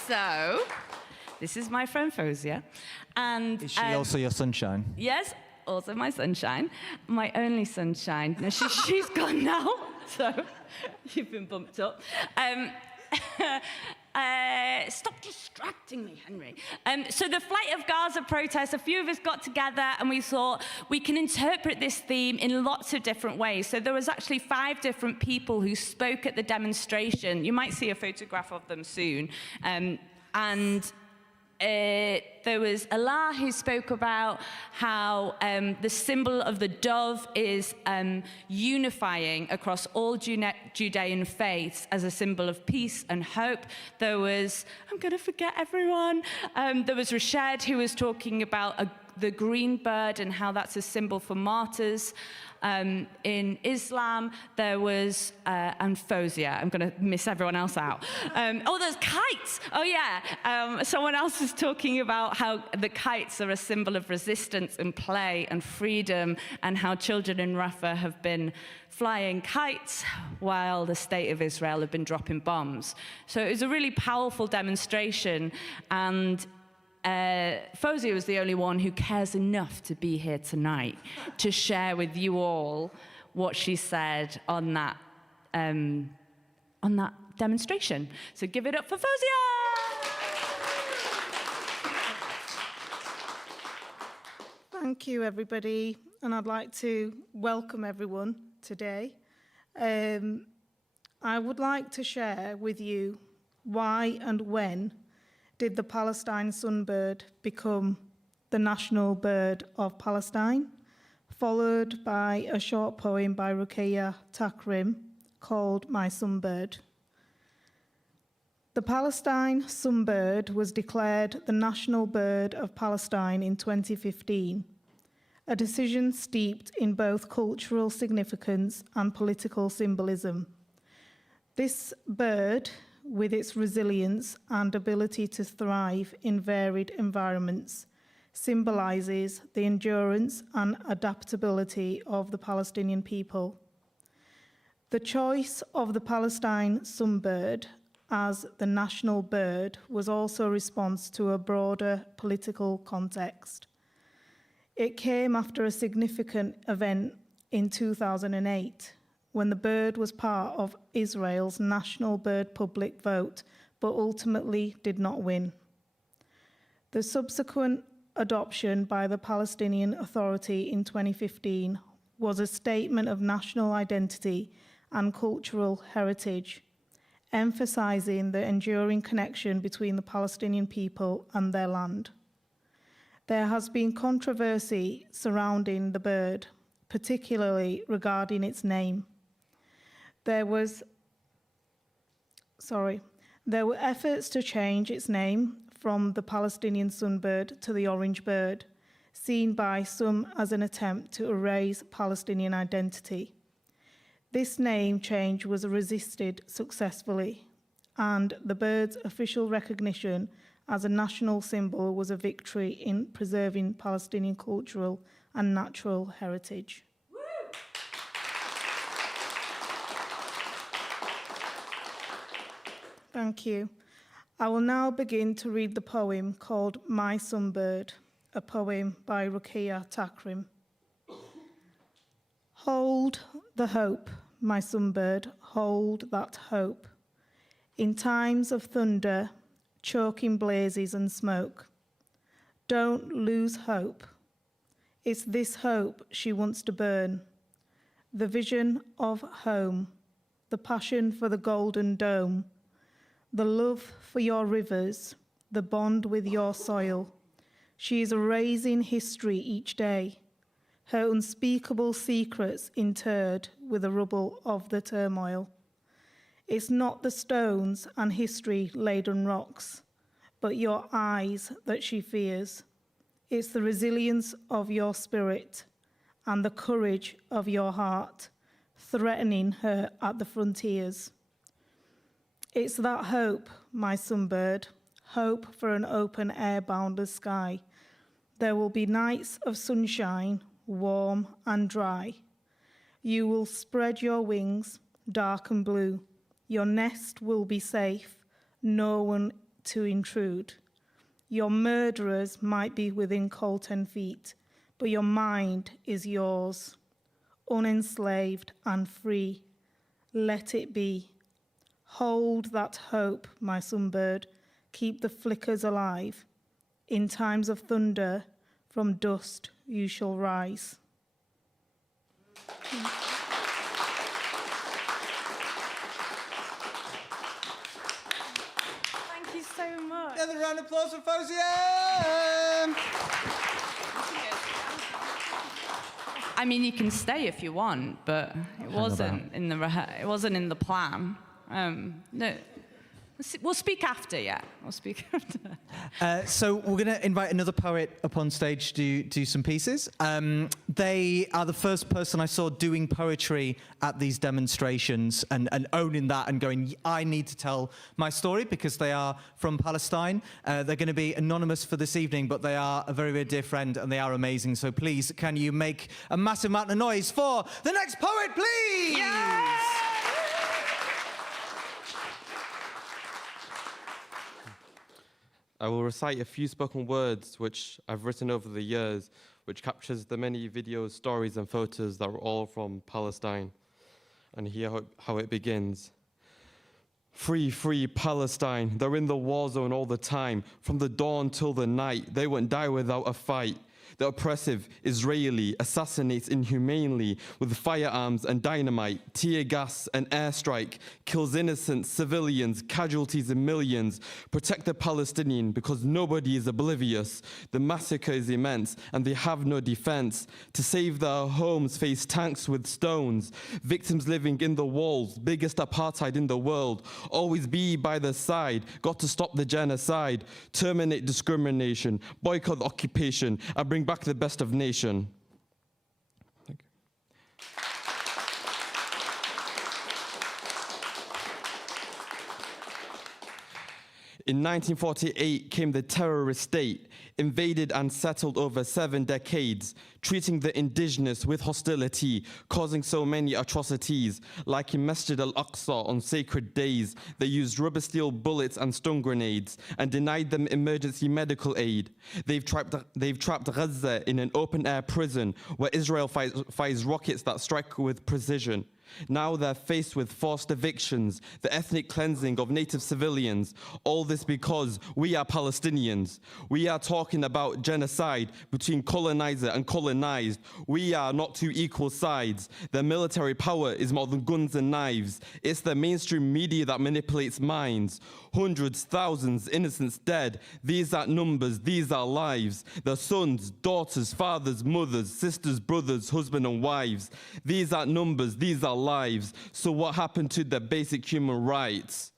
So, this is my friend Fozia. And is she also your sunshine? Yes, also my sunshine. My only sunshine. No, she's gone now, so you've been bumped up. Stop distracting me, Henry. So the Flight of Gaza protest, a few of us got together and we thought we can interpret this theme in lots of different ways. So there was actually 5 different people who spoke at the demonstration. You might see a photograph of them soon. There was Allah who spoke about how the symbol of the dove is unifying across all Judean faiths as a symbol of peace and hope. There was, I'm going to forget everyone, there was Rashad who was talking about the green bird and how that's a symbol for martyrs. In Islam, there was, and Fozia, I'm going to miss everyone else out. There's kites. Oh, yeah. Someone else was talking about how the kites are a symbol of resistance and play and freedom, and how children in Rafah have been flying kites while the state of Israel have been dropping bombs. So it was a really powerful demonstration, and Fozia was the only one who cares enough to be here tonight to share with you all what she said on that demonstration. So give it up for Fozia! Thank you, everybody, and I'd like to welcome everyone today. I would like to share with you why and when did the Palestine sunbird become the national bird of Palestine, followed by a short poem by Ruqayya Takrim called My Sunbird. The Palestine sunbird was declared the national bird of Palestine in 2015, a decision steeped in both cultural significance and political symbolism. This bird, with its resilience and ability to thrive in varied environments, symbolizes the endurance and adaptability of the Palestinian people. The choice of the Palestine sunbird as the national bird was also a response to a broader political context. It came after a significant event in 2008, when the bird was part of Israel's national bird public vote, but ultimately did not win. The subsequent adoption by the Palestinian Authority in 2015 was a statement of national identity and cultural heritage, emphasizing the enduring connection between the Palestinian people and their land. There has been controversy surrounding the bird, particularly regarding its name. There were efforts to change its name from the Palestinian sunbird to the orange bird, seen by some as an attempt to erase Palestinian identity. This name change was resisted successfully, and the bird's official recognition as a national symbol was a victory in preserving Palestinian cultural and natural heritage. Thank you. I will now begin to read the poem called My Sunbird, a poem by Ruqayya Takrim. Hold the hope, my sunbird, hold that hope. In times of thunder, choking blazes and smoke. Don't lose hope. It's this hope she wants to burn. The vision of home, the passion for the golden dome, the love for your rivers, the bond with your soil. She is erasing history each day, her unspeakable secrets interred with the rubble of the turmoil. It's not the stones and history-laden rocks, but your eyes that she fears. It's the resilience of your spirit and the courage of your heart, threatening her at the frontiers. It's that hope, my sunbird, hope for an open air boundless sky. There will be nights of sunshine, warm and dry. You will spread your wings, dark and blue. Your nest will be safe, no one to intrude. Your murderers might be within cold 10 feet, but your mind is yours, unenslaved and free. Let it be. Hold that hope, my sunbird. Keep the flickers alive. In times of thunder, from dust you shall rise. Thank you so much. Another round of applause for Fozia! I mean, you can stay if you want, but it wasn't in the plan. No, we'll speak after. Yeah, we'll speak after. So we're going to invite another poet up on stage to do some pieces. They are the first person I saw doing poetry at these demonstrations and owning that and going, I need to tell my story because they are from Palestine. They're going to be anonymous for this evening, but they are a very, very dear friend and they are amazing. So please, can you make a massive amount of noise for the next poet, please? Yes! I will recite a few spoken words which I've written over the years, which captures the many videos, stories and photos that were all from Palestine. And here how it begins. Free, free Palestine, they're in the war zone all the time. From the dawn till the night, they won't die without a fight. The oppressive Israeli assassinates inhumanely with firearms and dynamite, tear gas and airstrike, kills innocent civilians, casualties in millions. Protect the Palestinian because nobody is oblivious. The massacre is immense and they have no defense. To save their homes, face tanks with stones. Victims living in the walls, biggest apartheid in the world. Always be by their side, got to stop the genocide. Terminate discrimination, boycott occupation, and bring back the best of nation. Thank you. In 1948 came the terrorist state, invaded and settled over 7 decades, treating the indigenous with hostility, causing so many atrocities. Like in Masjid al-Aqsa on sacred days, they used rubber steel bullets and stun grenades and denied them emergency medical aid. They've trapped Gaza in an open-air prison where Israel fires rockets that strike with precision. Now they're faced with forced evictions, the ethnic cleansing of native civilians. All this because we are Palestinians. We are talking about genocide between colonizer and colonized. We are not two equal sides. Their military power is more than guns and knives. It's the mainstream media that manipulates minds. Hundreds, thousands, innocents dead. These are numbers, these are lives. Their sons, daughters, fathers, mothers, sisters, brothers, husbands and wives. These are numbers, these are lives. So what happened to their basic human rights?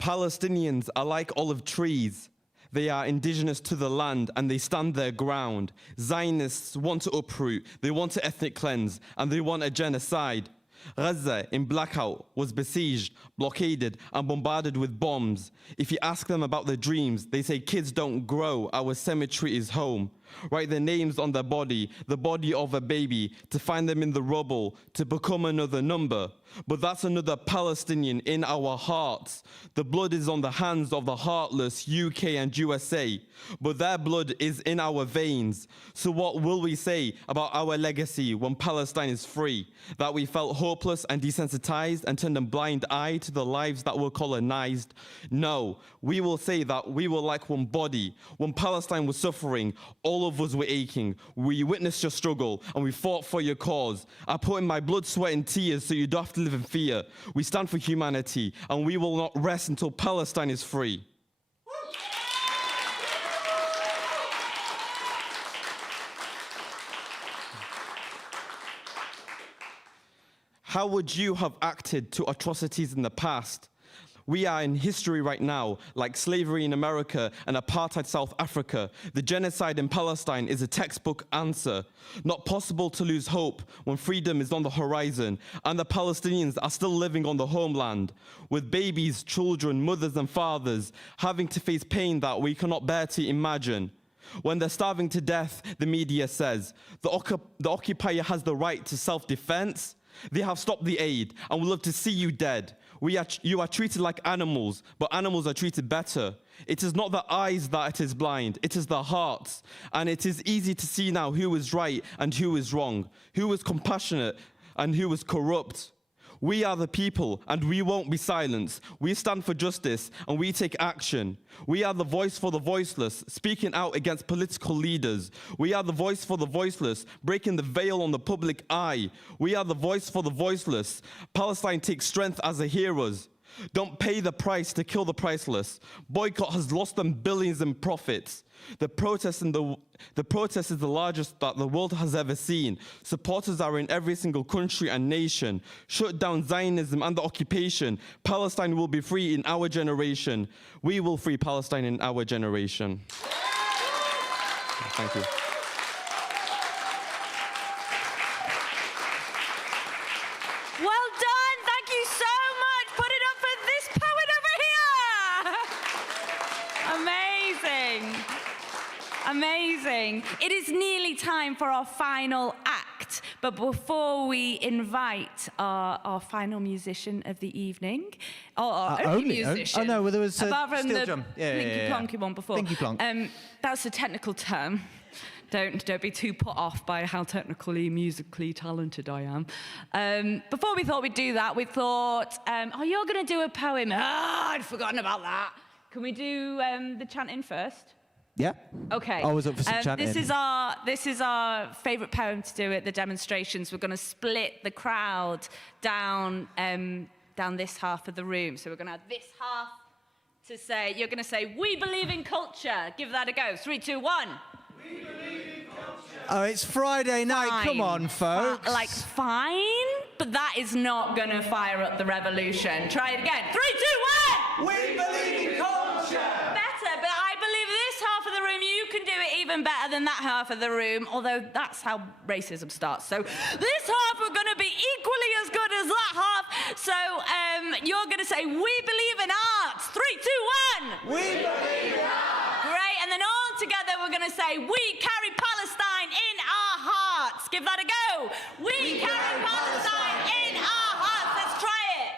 Palestinians are like olive trees. They are indigenous to the land and they stand their ground. Zionists want to uproot, they want to ethnic cleanse, and they want a genocide. Gaza, in blackout, was besieged, blockaded, and bombarded with bombs. If you ask them about their dreams, they say kids don't grow, our cemetery is home. Write their names on their body, the body of a baby, to find them in the rubble, to become another number. But that's another Palestinian in our hearts. The blood is on the hands of the heartless UK and USA, but their blood is in our veins. So what will we say about our legacy when Palestine is free? That we felt hopeless and desensitized and turned a blind eye to the lives that were colonized? No, we will say that we were like one body. When Palestine was suffering, all of us were aching. We witnessed your struggle and we fought for your cause. I put in my blood, sweat and tears so you don't have to live in fear. We stand for humanity and we will not rest until Palestine is free. How would you have acted to atrocities in the past? We are in history right now, like slavery in America and apartheid South Africa. The genocide in Palestine is a textbook answer. Not possible to lose hope when freedom is on the horizon and the Palestinians are still living on the homeland, with babies, children, mothers and fathers having to face pain that we cannot bear to imagine. When they're starving to death, the media says, the occupier has the right to self-defense. They have stopped the aid and would love to see you dead. You are treated like animals, but animals are treated better. It is not the eyes that it is blind, it is the hearts. And it is easy to see now who is right and who is wrong, who is compassionate and who is corrupt. We are the people, and we won't be silenced. We stand for justice, and we take action. We are the voice for the voiceless, speaking out against political leaders. We are the voice for the voiceless, breaking the veil on the public eye. We are the voice for the voiceless. Palestine takes strength as the heroes. Don't pay the price to kill the priceless. Boycott has lost them billions in profits. The protest is the largest that the world has ever seen. Supporters are in every single country and nation. Shut down Zionism and the occupation. Palestine will be free in our generation. We will free Palestine in our generation. Thank you. Well done. Thank you so much. Put it up for this poet over here. Amazing. Amazing. It is nearly time for our final act. But before we invite our final musician of the evening, our only musician. Oh, no, well, there was apart from steel the drum. plinky-plonky one before. Plinky-plonk. That's a technical term. Don't be too put off by how technically, musically talented I am. Before we thought we'd do that, we thought, oh, you're going to do a poem. I'd forgotten about that. Can we do the chanting first? Yeah. Okay. Always up for some chanting. This is our favourite poem to do at the demonstrations. We're going to split the crowd down this half of the room. So we're going to have this half to say. You're going to say, "We believe in culture." Give that a go. 3, 2, 1. We believe in culture. Oh, it's Friday night. Fine. Come on, folks. Fine, but that is not going to fire up the revolution. Try it again. 3, 2, 1. We believe in culture. Better, but I believe this half of the room, you can do it even better than that half of the room, although that's how racism starts. So this half we're going to be equally as good as that half. So you're going to say, "We believe in arts." 3, 2, 1. We believe in arts. Great, and then all together we're going to say, "We carry Palestine in our hearts." Give that a go. We carry Palestine in our hearts. Let's try it.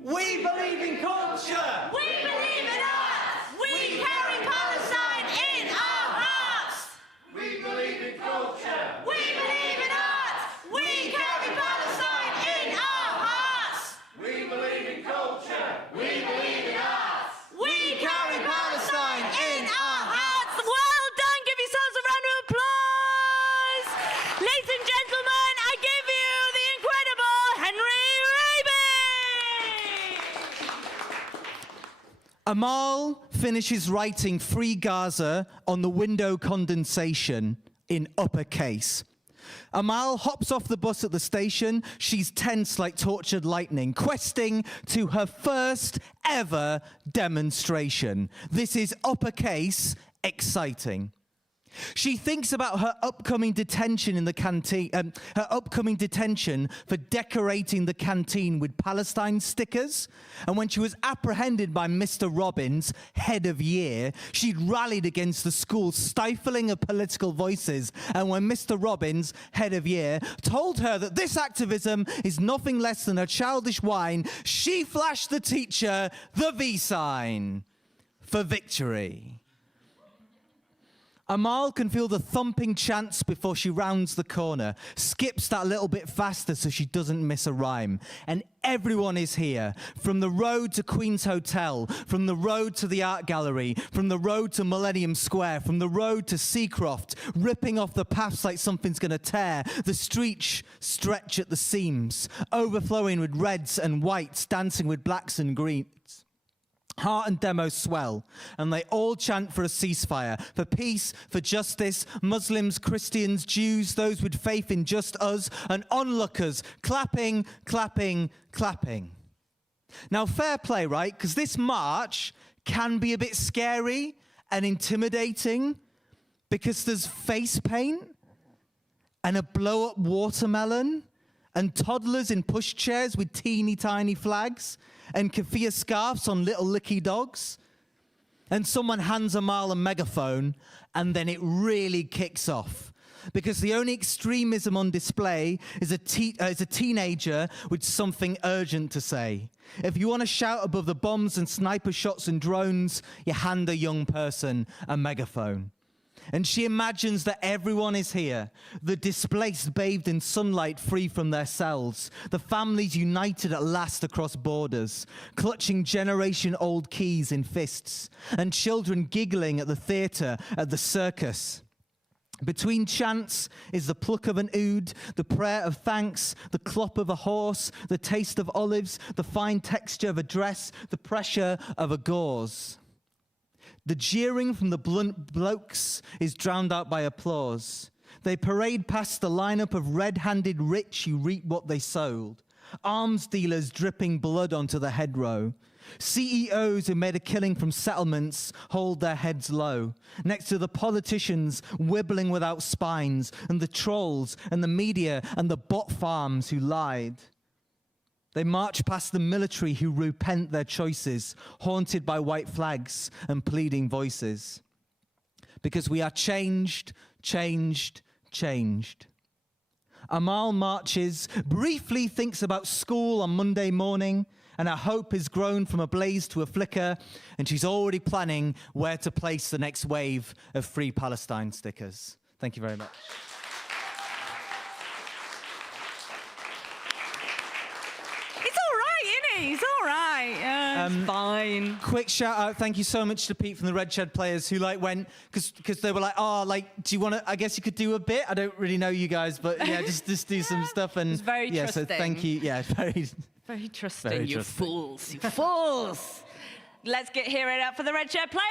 We believe in culture. We believe in arts. We carry Palestine in our hearts. We believe in culture. We believe in arts. We carry Palestine in our hearts. We believe in culture. We believe in arts. We carry Palestine in our hearts. Well done. Give yourselves a round of applause. Ladies and gentlemen, I give you the incredible Henry Raby. Amal finishes writing "Free Gaza" on the window condensation in uppercase. Amal hops off the bus at the station. She's tense like tortured lightning, questing to her first ever demonstration. This is uppercase exciting. She thinks about her upcoming detention in the canteen, her upcoming detention for decorating the canteen with Palestine stickers. And when she was apprehended by Mr. Robbins, head of year, she'd rallied against the school's stifling of political voices. And when Mr. Robbins, head of year, told her that this activism is nothing less than a childish whine, she flashed the teacher the V sign for victory. Amal can feel the thumping chants before she rounds the corner, skips that little bit faster so she doesn't miss a rhyme. And everyone is here, from the road to Queen's Hotel, from the road to the art gallery, from the road to Millennium Square, from the road to Seacroft, ripping off the paths like something's going to tear. The streets stretch at the seams, overflowing with reds and whites, dancing with blacks and greens. Heart and demo swell, and they all chant for a ceasefire, for peace, for justice, Muslims, Christians, Jews, those with faith in just us, and onlookers, clapping, clapping, clapping. Now, fair play, right? Because this march can be a bit scary and intimidating because there's face paint and a blow-up watermelon and toddlers in pushchairs with teeny tiny flags and keffiyeh scarves on little licky dogs. And someone hands Amal a megaphone, and then it really kicks off. Because the only extremism on display is a teenager with something urgent to say. If you want to shout above the bombs and sniper shots and drones, you hand a young person a megaphone. And she imagines that everyone is here, the displaced bathed in sunlight free from their cells, the families united at last across borders, clutching generation-old keys in fists, and children giggling at the theatre, at the circus. Between chants is the pluck of an oud, the prayer of thanks, the clop of a horse, the taste of olives, the fine texture of a dress, the pressure of a gauze. The jeering from the blunt blokes is drowned out by applause. They parade past the lineup of red-handed rich who reap what they sowed. Arms dealers dripping blood onto the headrow. CEOs who made a killing from settlements hold their heads low, next to the politicians wibbling without spines, and the trolls and the media and the bot farms who lied. They march past the military who repent their choices, haunted by white flags and pleading voices. Because we are changed, changed, changed. Amal marches, briefly thinks about school on Monday morning, and her hope has grown from a blaze to a flicker, and she's already planning where to place the next wave of Free Palestine stickers. Thank you very much. He's all right. It's fine. Quick shout out, thank you so much to Pete from the Red Shed players who went, because they were like, oh, do you want to, I guess you could do a bit. I don't really know you guys, but yeah, just do some stuff. And it's very trusting. So thank you. Yeah, very trusting. Very you trusting. fools, you fools. Let's hear it up for the Red Shed players.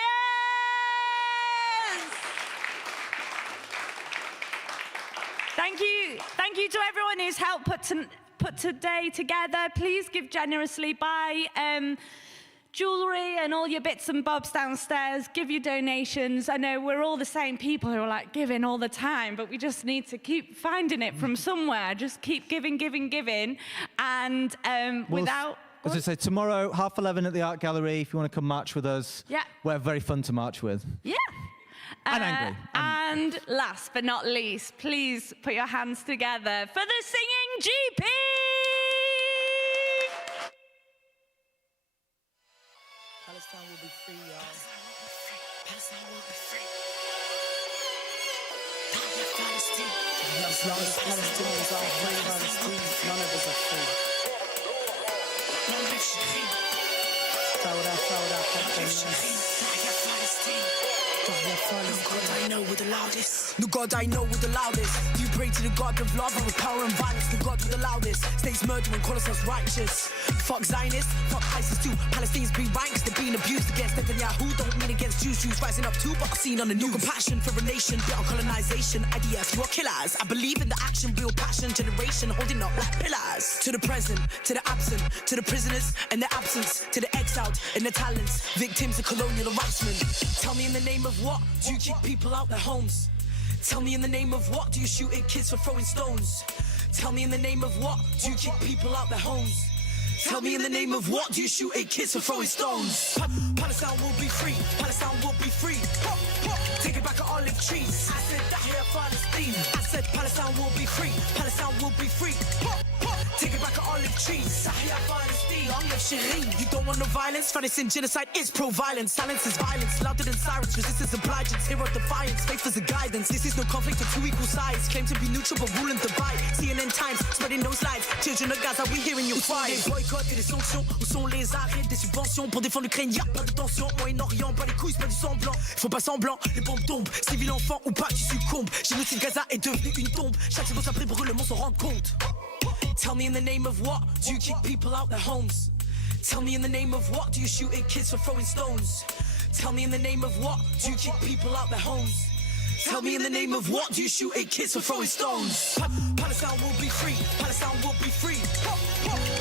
Thank you to everyone who's helped put today together. Please give generously. Buy jewellery and all your bits and bobs downstairs. Give your donations. I know we're all the same people who are giving all the time, but we just need to keep finding it from somewhere. Just keep giving. And As I say, tomorrow, 11:30 at the Art Gallery, if you want to come march with us. Yeah. We're very fun to march with. Yeah. And angry. And last but not least, please put your hands together for the Singing GP! Palestine will be free, y'all. Palestine will be free. Palestine. As long as Palestinians are free, Palestine, none of us are free. God I know with the loudest. The God I know with the loudest. You pray to the God of love and with power and violence. The God with the loudest. States murdering, call ourselves righteous. Fuck Zionists, fuck ISIS too. Palestinians be ranks, they're being abused against Netanyahu. Don't mean against Jews, Jews rising up too, but I've seen on the news. No compassion for a nation, built on colonization. IDF, you are killers. I believe in the action, real passion, generation holding up like pillars. To the present, to the absent, to the prisoners and their absence, to the exiled and their talents, victims of colonial harassment. Tell me in the name of what do you kick people out their homes? Tell me in the name of what do you shoot at kids for throwing stones? Tell me in the name of what do you kick people out their homes? Tell me in the name of what do you shoot at kids for throwing stones? Palestine will be free, Palestine will be free. Take it back at olive trees. I said that here Palestine. I said Palestine will be free, Palestine will be free. Take it back at olive trees. I hear Palestine, long live Shireen. You don't want no violence, financing genocide is pro-violence. Silence is violence, louder than sirens. Resistance obligence, hero defiance. Faith is a guidance. This is no conflict of two equal sides. Claim to be neutral but rule and divide. CNN Times, spreading those lies. Children of Gaza, we hearing you cry. Les boycotts et les sanctions, où sont les arrêts des subventions pour défendre l'Ukraine? Y'a pas de tension, Moyen-Orient, pas les couilles, pas du semblant. Faut pas semblant, les bombes tombent. Civil enfant ou pas, tu succombes. Génocide Gaza est devenu une tombe. Chaque seconde après brûle, le monde s'en rend compte. Tell me in the name of what do you kick people out their homes? Tell me in the name of what do you shoot at kids for throwing stones? Tell me in the name of what do you kick people out their homes? Tell me in the name of what do you shoot at kids for throwing stones? Palestine will be free, Palestine will be free.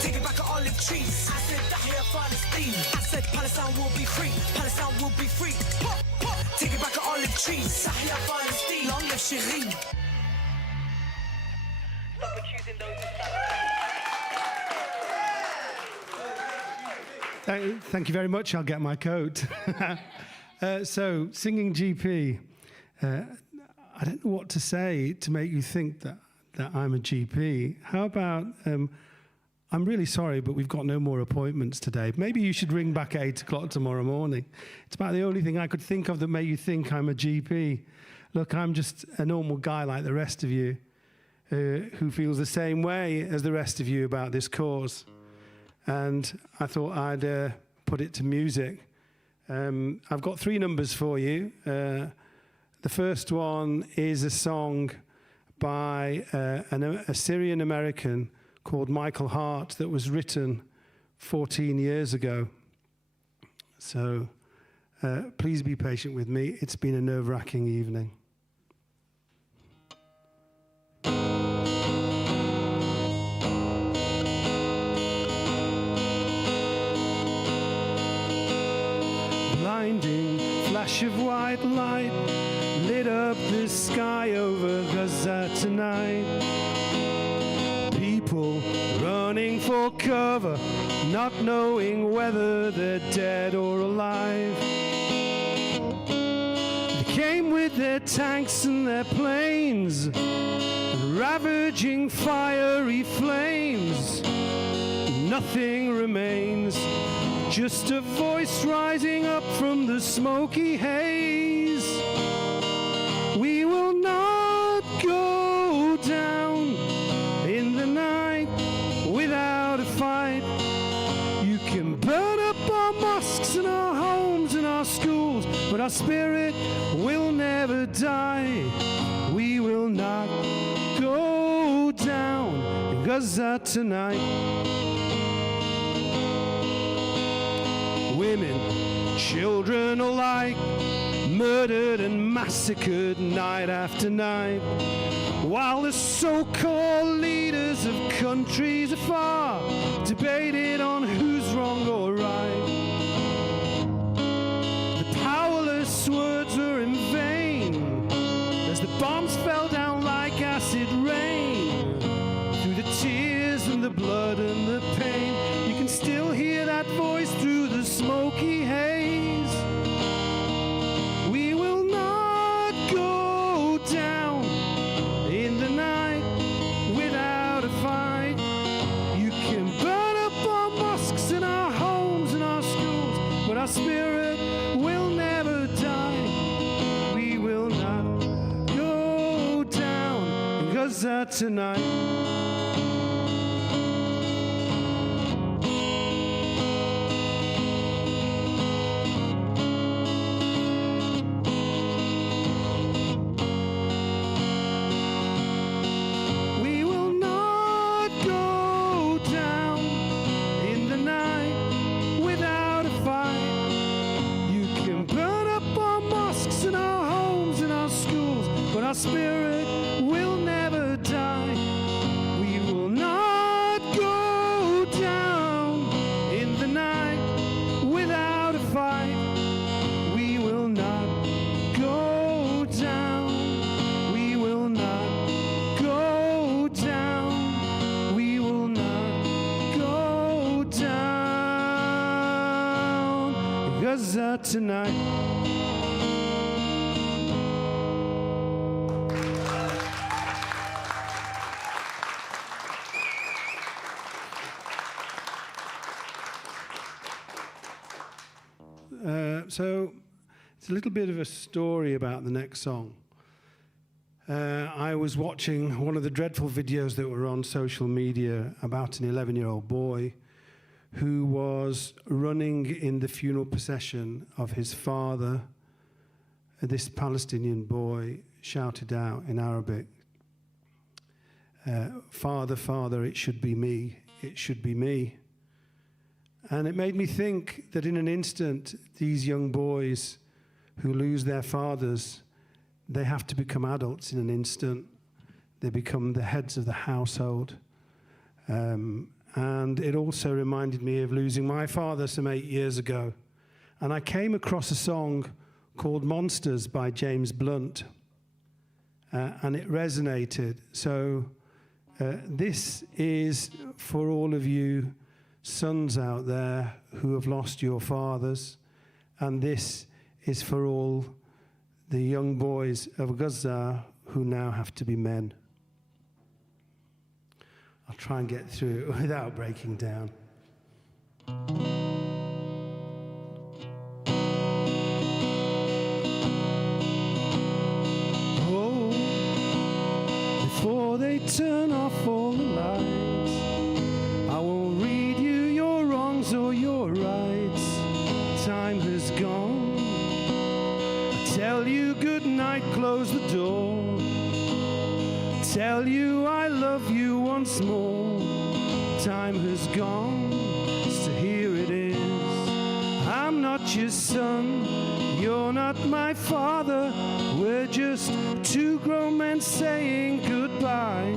Take it back at olive olive trees. I said, Tahia Palestine. I said, Palestine will be free. Palestine will be free. Take it back to olive trees. Tahia Palestine. Long live Shireen. Thank you very much. I'll get my coat. So, singing GP. I don't know what to say to make you think that I'm a GP. How about, I'm really sorry, but we've got no more appointments today. Maybe you should ring back at 8 o'clock tomorrow morning. It's about the only thing I could think of that made you think I'm a GP. Look, I'm just a normal guy like the rest of you, who feels the same way as the rest of you about this cause. And I thought I'd put it to music. I've got 3 numbers for you. The first one is a song by a Syrian American called Michael Hart that was written 14 years ago. So please be patient with me. It's been a nerve-wracking evening. Blinding flash of white light lit up the sky over Gaza tonight. People running for cover, not knowing whether they're dead or alive. They came with their tanks and their planes, ravaging fiery flames. Nothing remains, just a voice rising up from the smoky haze. We will not go down in the night without a fight. You can burn up our mosques and our homes and our schools, but our spirit will never die. We will not go down in Gaza tonight. Women, children alike, murdered and massacred night after night, while the so-called leaders of countries afar debated on who's wrong or right. The powerless words were in vain as the bombs fell down like acid rain. Through the tears and the blood and the pain, you can still hear that voice through the smoky haze. We will not go down in the night without a fight. You can burn up our mosques and our homes and our schools, but our spirit will never die. We will not go down in Gaza tonight. Our spirit will never die. We will not go down in the night without a fight. We will not go down. We will not go down. We will not go down. Gaza tonight. So it's a little bit of a story about the next song. I was watching one of the dreadful videos that were on social media about an 11-year-old boy who was running in the funeral procession of his father. This Palestinian boy shouted out in Arabic, "Father, Father, it should be me, it should be me." And it made me think that in an instant, these young boys who lose their fathers, they have to become adults in an instant. They become the heads of the household. And And it also reminded me of losing my father some 8 years ago. And I came across a song called Monsters by James Blunt. And it resonated. So this is for all of you sons out there who have lost your fathers. And this is for all the young boys of Gaza who now have to be men. I'll try and get through it without breaking down. Oh, before they turn off all the lights, I won't read you your wrongs or your rights. Time has gone. I tell you good night, close the door. Tell you I love you once more. Time has gone, so here it is. I'm not your son, you're not my father. We're just two grown men saying goodbye.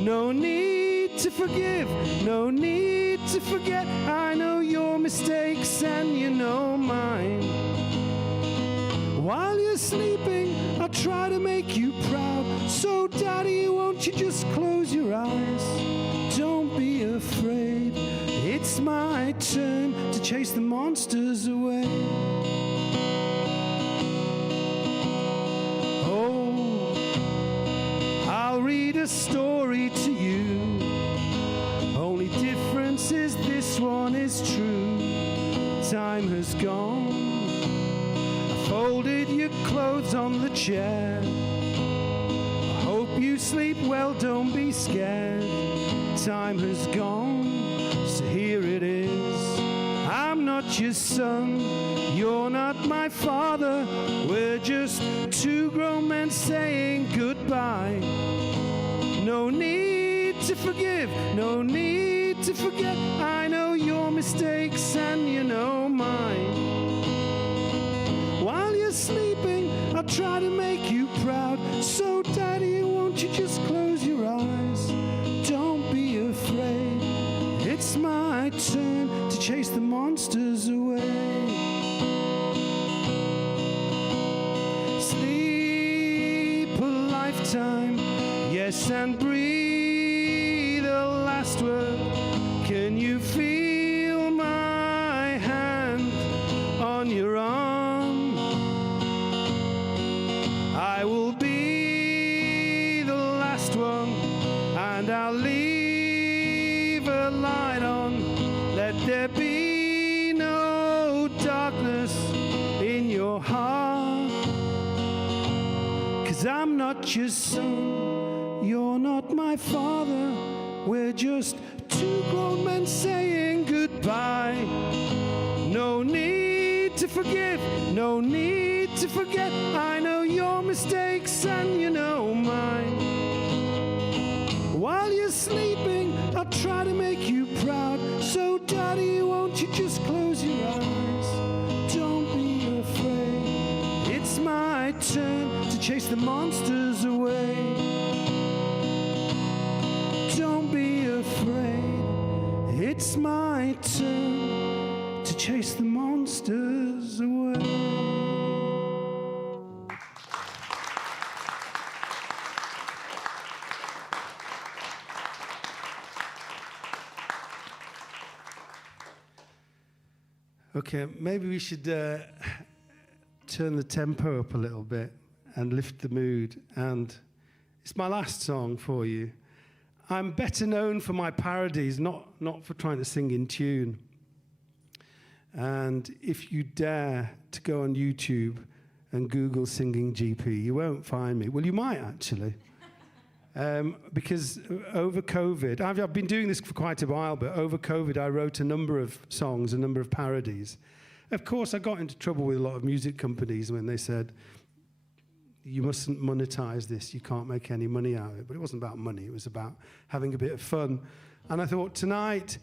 No need to forgive, no need to forget. I know your mistakes and you know mine. While you're sleeping, I'll try to make you proud. So, Daddy, won't you just close your eyes? Don't be afraid. It's my turn to chase the monsters away. Oh, I'll read a story to you. Only difference is this one is true. Time has gone. Folded your clothes on the chair. I hope you sleep well, don't be scared. Time has gone, so here it is. I'm not your son, you're not my father. We're just two grown men saying goodbye. No need to forgive, no need to forget. I know your mistakes and you know mine. While you're sleeping, I'll try to make you proud. So, Daddy, won't you just close your eyes? Don't be afraid. It's my turn to chase the monsters away. Sleep a lifetime, yes, and breathe a last word. Can you feel my hand on your arm? I will be the last one, and I'll leave a light on. Let there be no darkness in your heart. 'Cause I'm not your son, you're not my father. We're just two grown men saying goodbye. No need to forgive, no need to forget. I know your mistakes and you know mine. While you're sleeping, I'll try to make you proud. So, Daddy, won't you just close your eyes? Don't be afraid. It's my turn to chase the monsters away. Don't be afraid. It's my turn to chase the monsters away. Okay, maybe we should turn the tempo up a little bit and lift the mood. And it's my last song for you. I'm better known for my parodies, not for trying to sing in tune. And if you dare to go on YouTube and Google Singing GP, you won't find me. Well, you might actually. Because over COVID, I've been doing this for quite a while, but over COVID I wrote a number of songs, a number of parodies. Of course, I got into trouble with a lot of music companies when they said, you mustn't monetize this, you can't make any money out of it. But it wasn't about money, it was about having a bit of fun. And I thought tonight,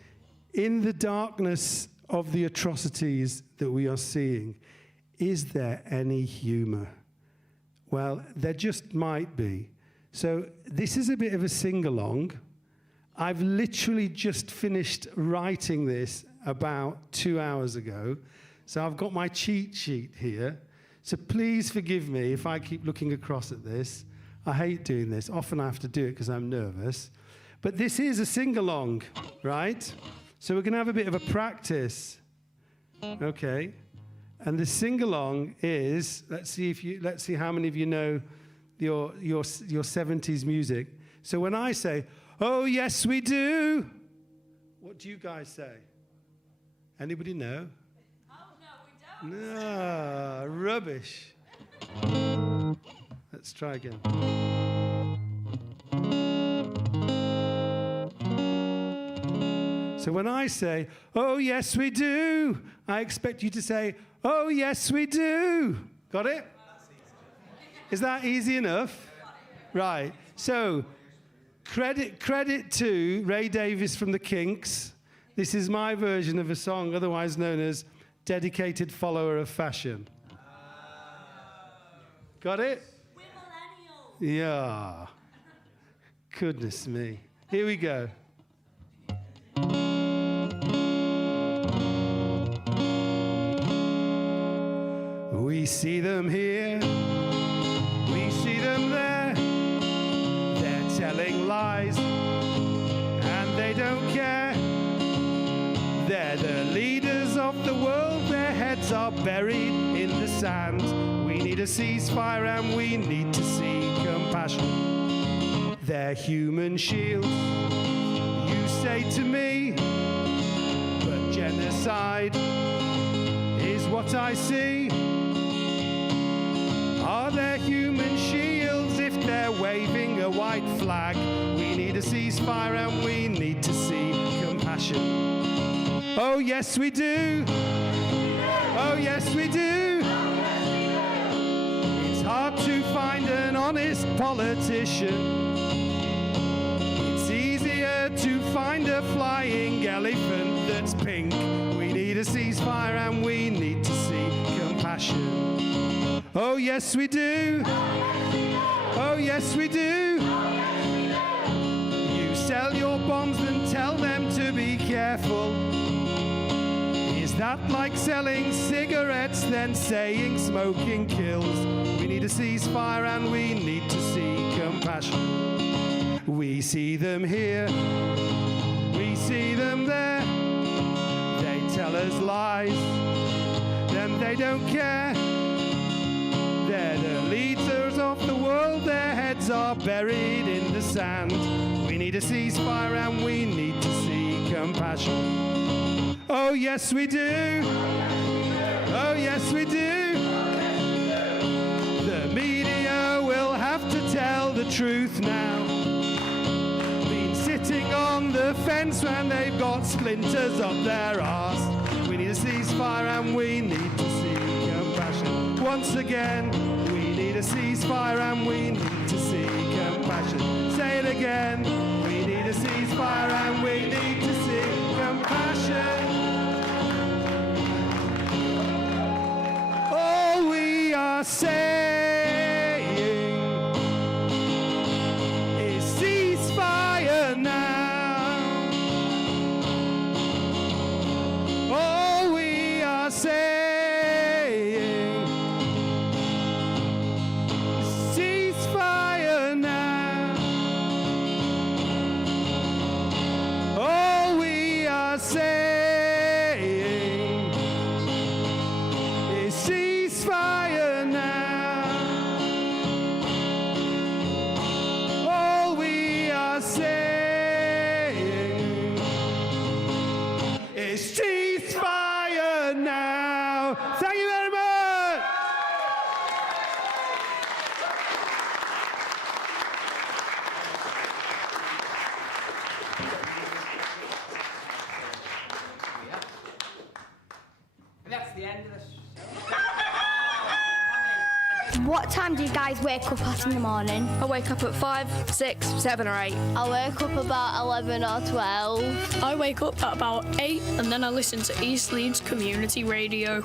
in the darkness of the atrocities that we are seeing, is there any humor? Well, there just might be. So this is a bit of a sing-along. I've literally just finished writing this about 2 hours ago. So I've got my cheat sheet here. So please forgive me if I keep looking across at this. I hate doing this. Often I have to do it because I'm nervous. But this is a sing-along, right? So we're going to have a bit of a practice. Okay. And the sing-along is, let's see how many of you know your 70s music. So when I say, "Oh yes we do," what do you guys say? Anybody know? Oh no, we don't. No, rubbish. Let's try again. So when I say, "Oh yes we do," I expect you to say, "Oh yes we do." Got it? Is that easy enough? Right. So credit to Ray Davies from the Kinks. This is my version of a song otherwise known as Dedicated Follower of Fashion. Got it? We're millennials. Yeah. Goodness me. Here we go. We see them here, we see them there. They're telling lies, and they don't care. They're the leaders of the world, their heads are buried in the sand. We need a ceasefire and we need to see compassion. They're human shields, you say to me, but genocide is what I see. Are there human shields if they're waving a white flag? We need a ceasefire and we need to see compassion. Oh yes we do. Oh yes we do. It's hard to find an honest politician. It's easier to find a flying elephant that's pink. We need a ceasefire and we need to see compassion. Oh yes we do. Oh yes we do. You sell your bombs and tell them to be careful. Is that like selling cigarettes then saying smoking kills? We need a ceasefire and we need to see compassion. We see them here, we see them there. They tell us lies, then they don't care. They're the leaders of the world, their heads are buried in the sand. We need a ceasefire and we need to see compassion. Oh yes we do. Oh yes we do. The media will have to tell the truth now. Been sitting on the fence when they've got splinters up their arse. We need a ceasefire and we need to see compassion. Once again, we need a ceasefire and we need to see compassion. Say it again. We need a ceasefire and we need to see compassion. All we are saying is ceasefire now. All we are saying What time do you guys wake up at in the morning? I wake up at 5, 6, 7 or 8. I wake up about 11 or 12. I wake up at about 8 and then I listen to East Leeds Community Radio.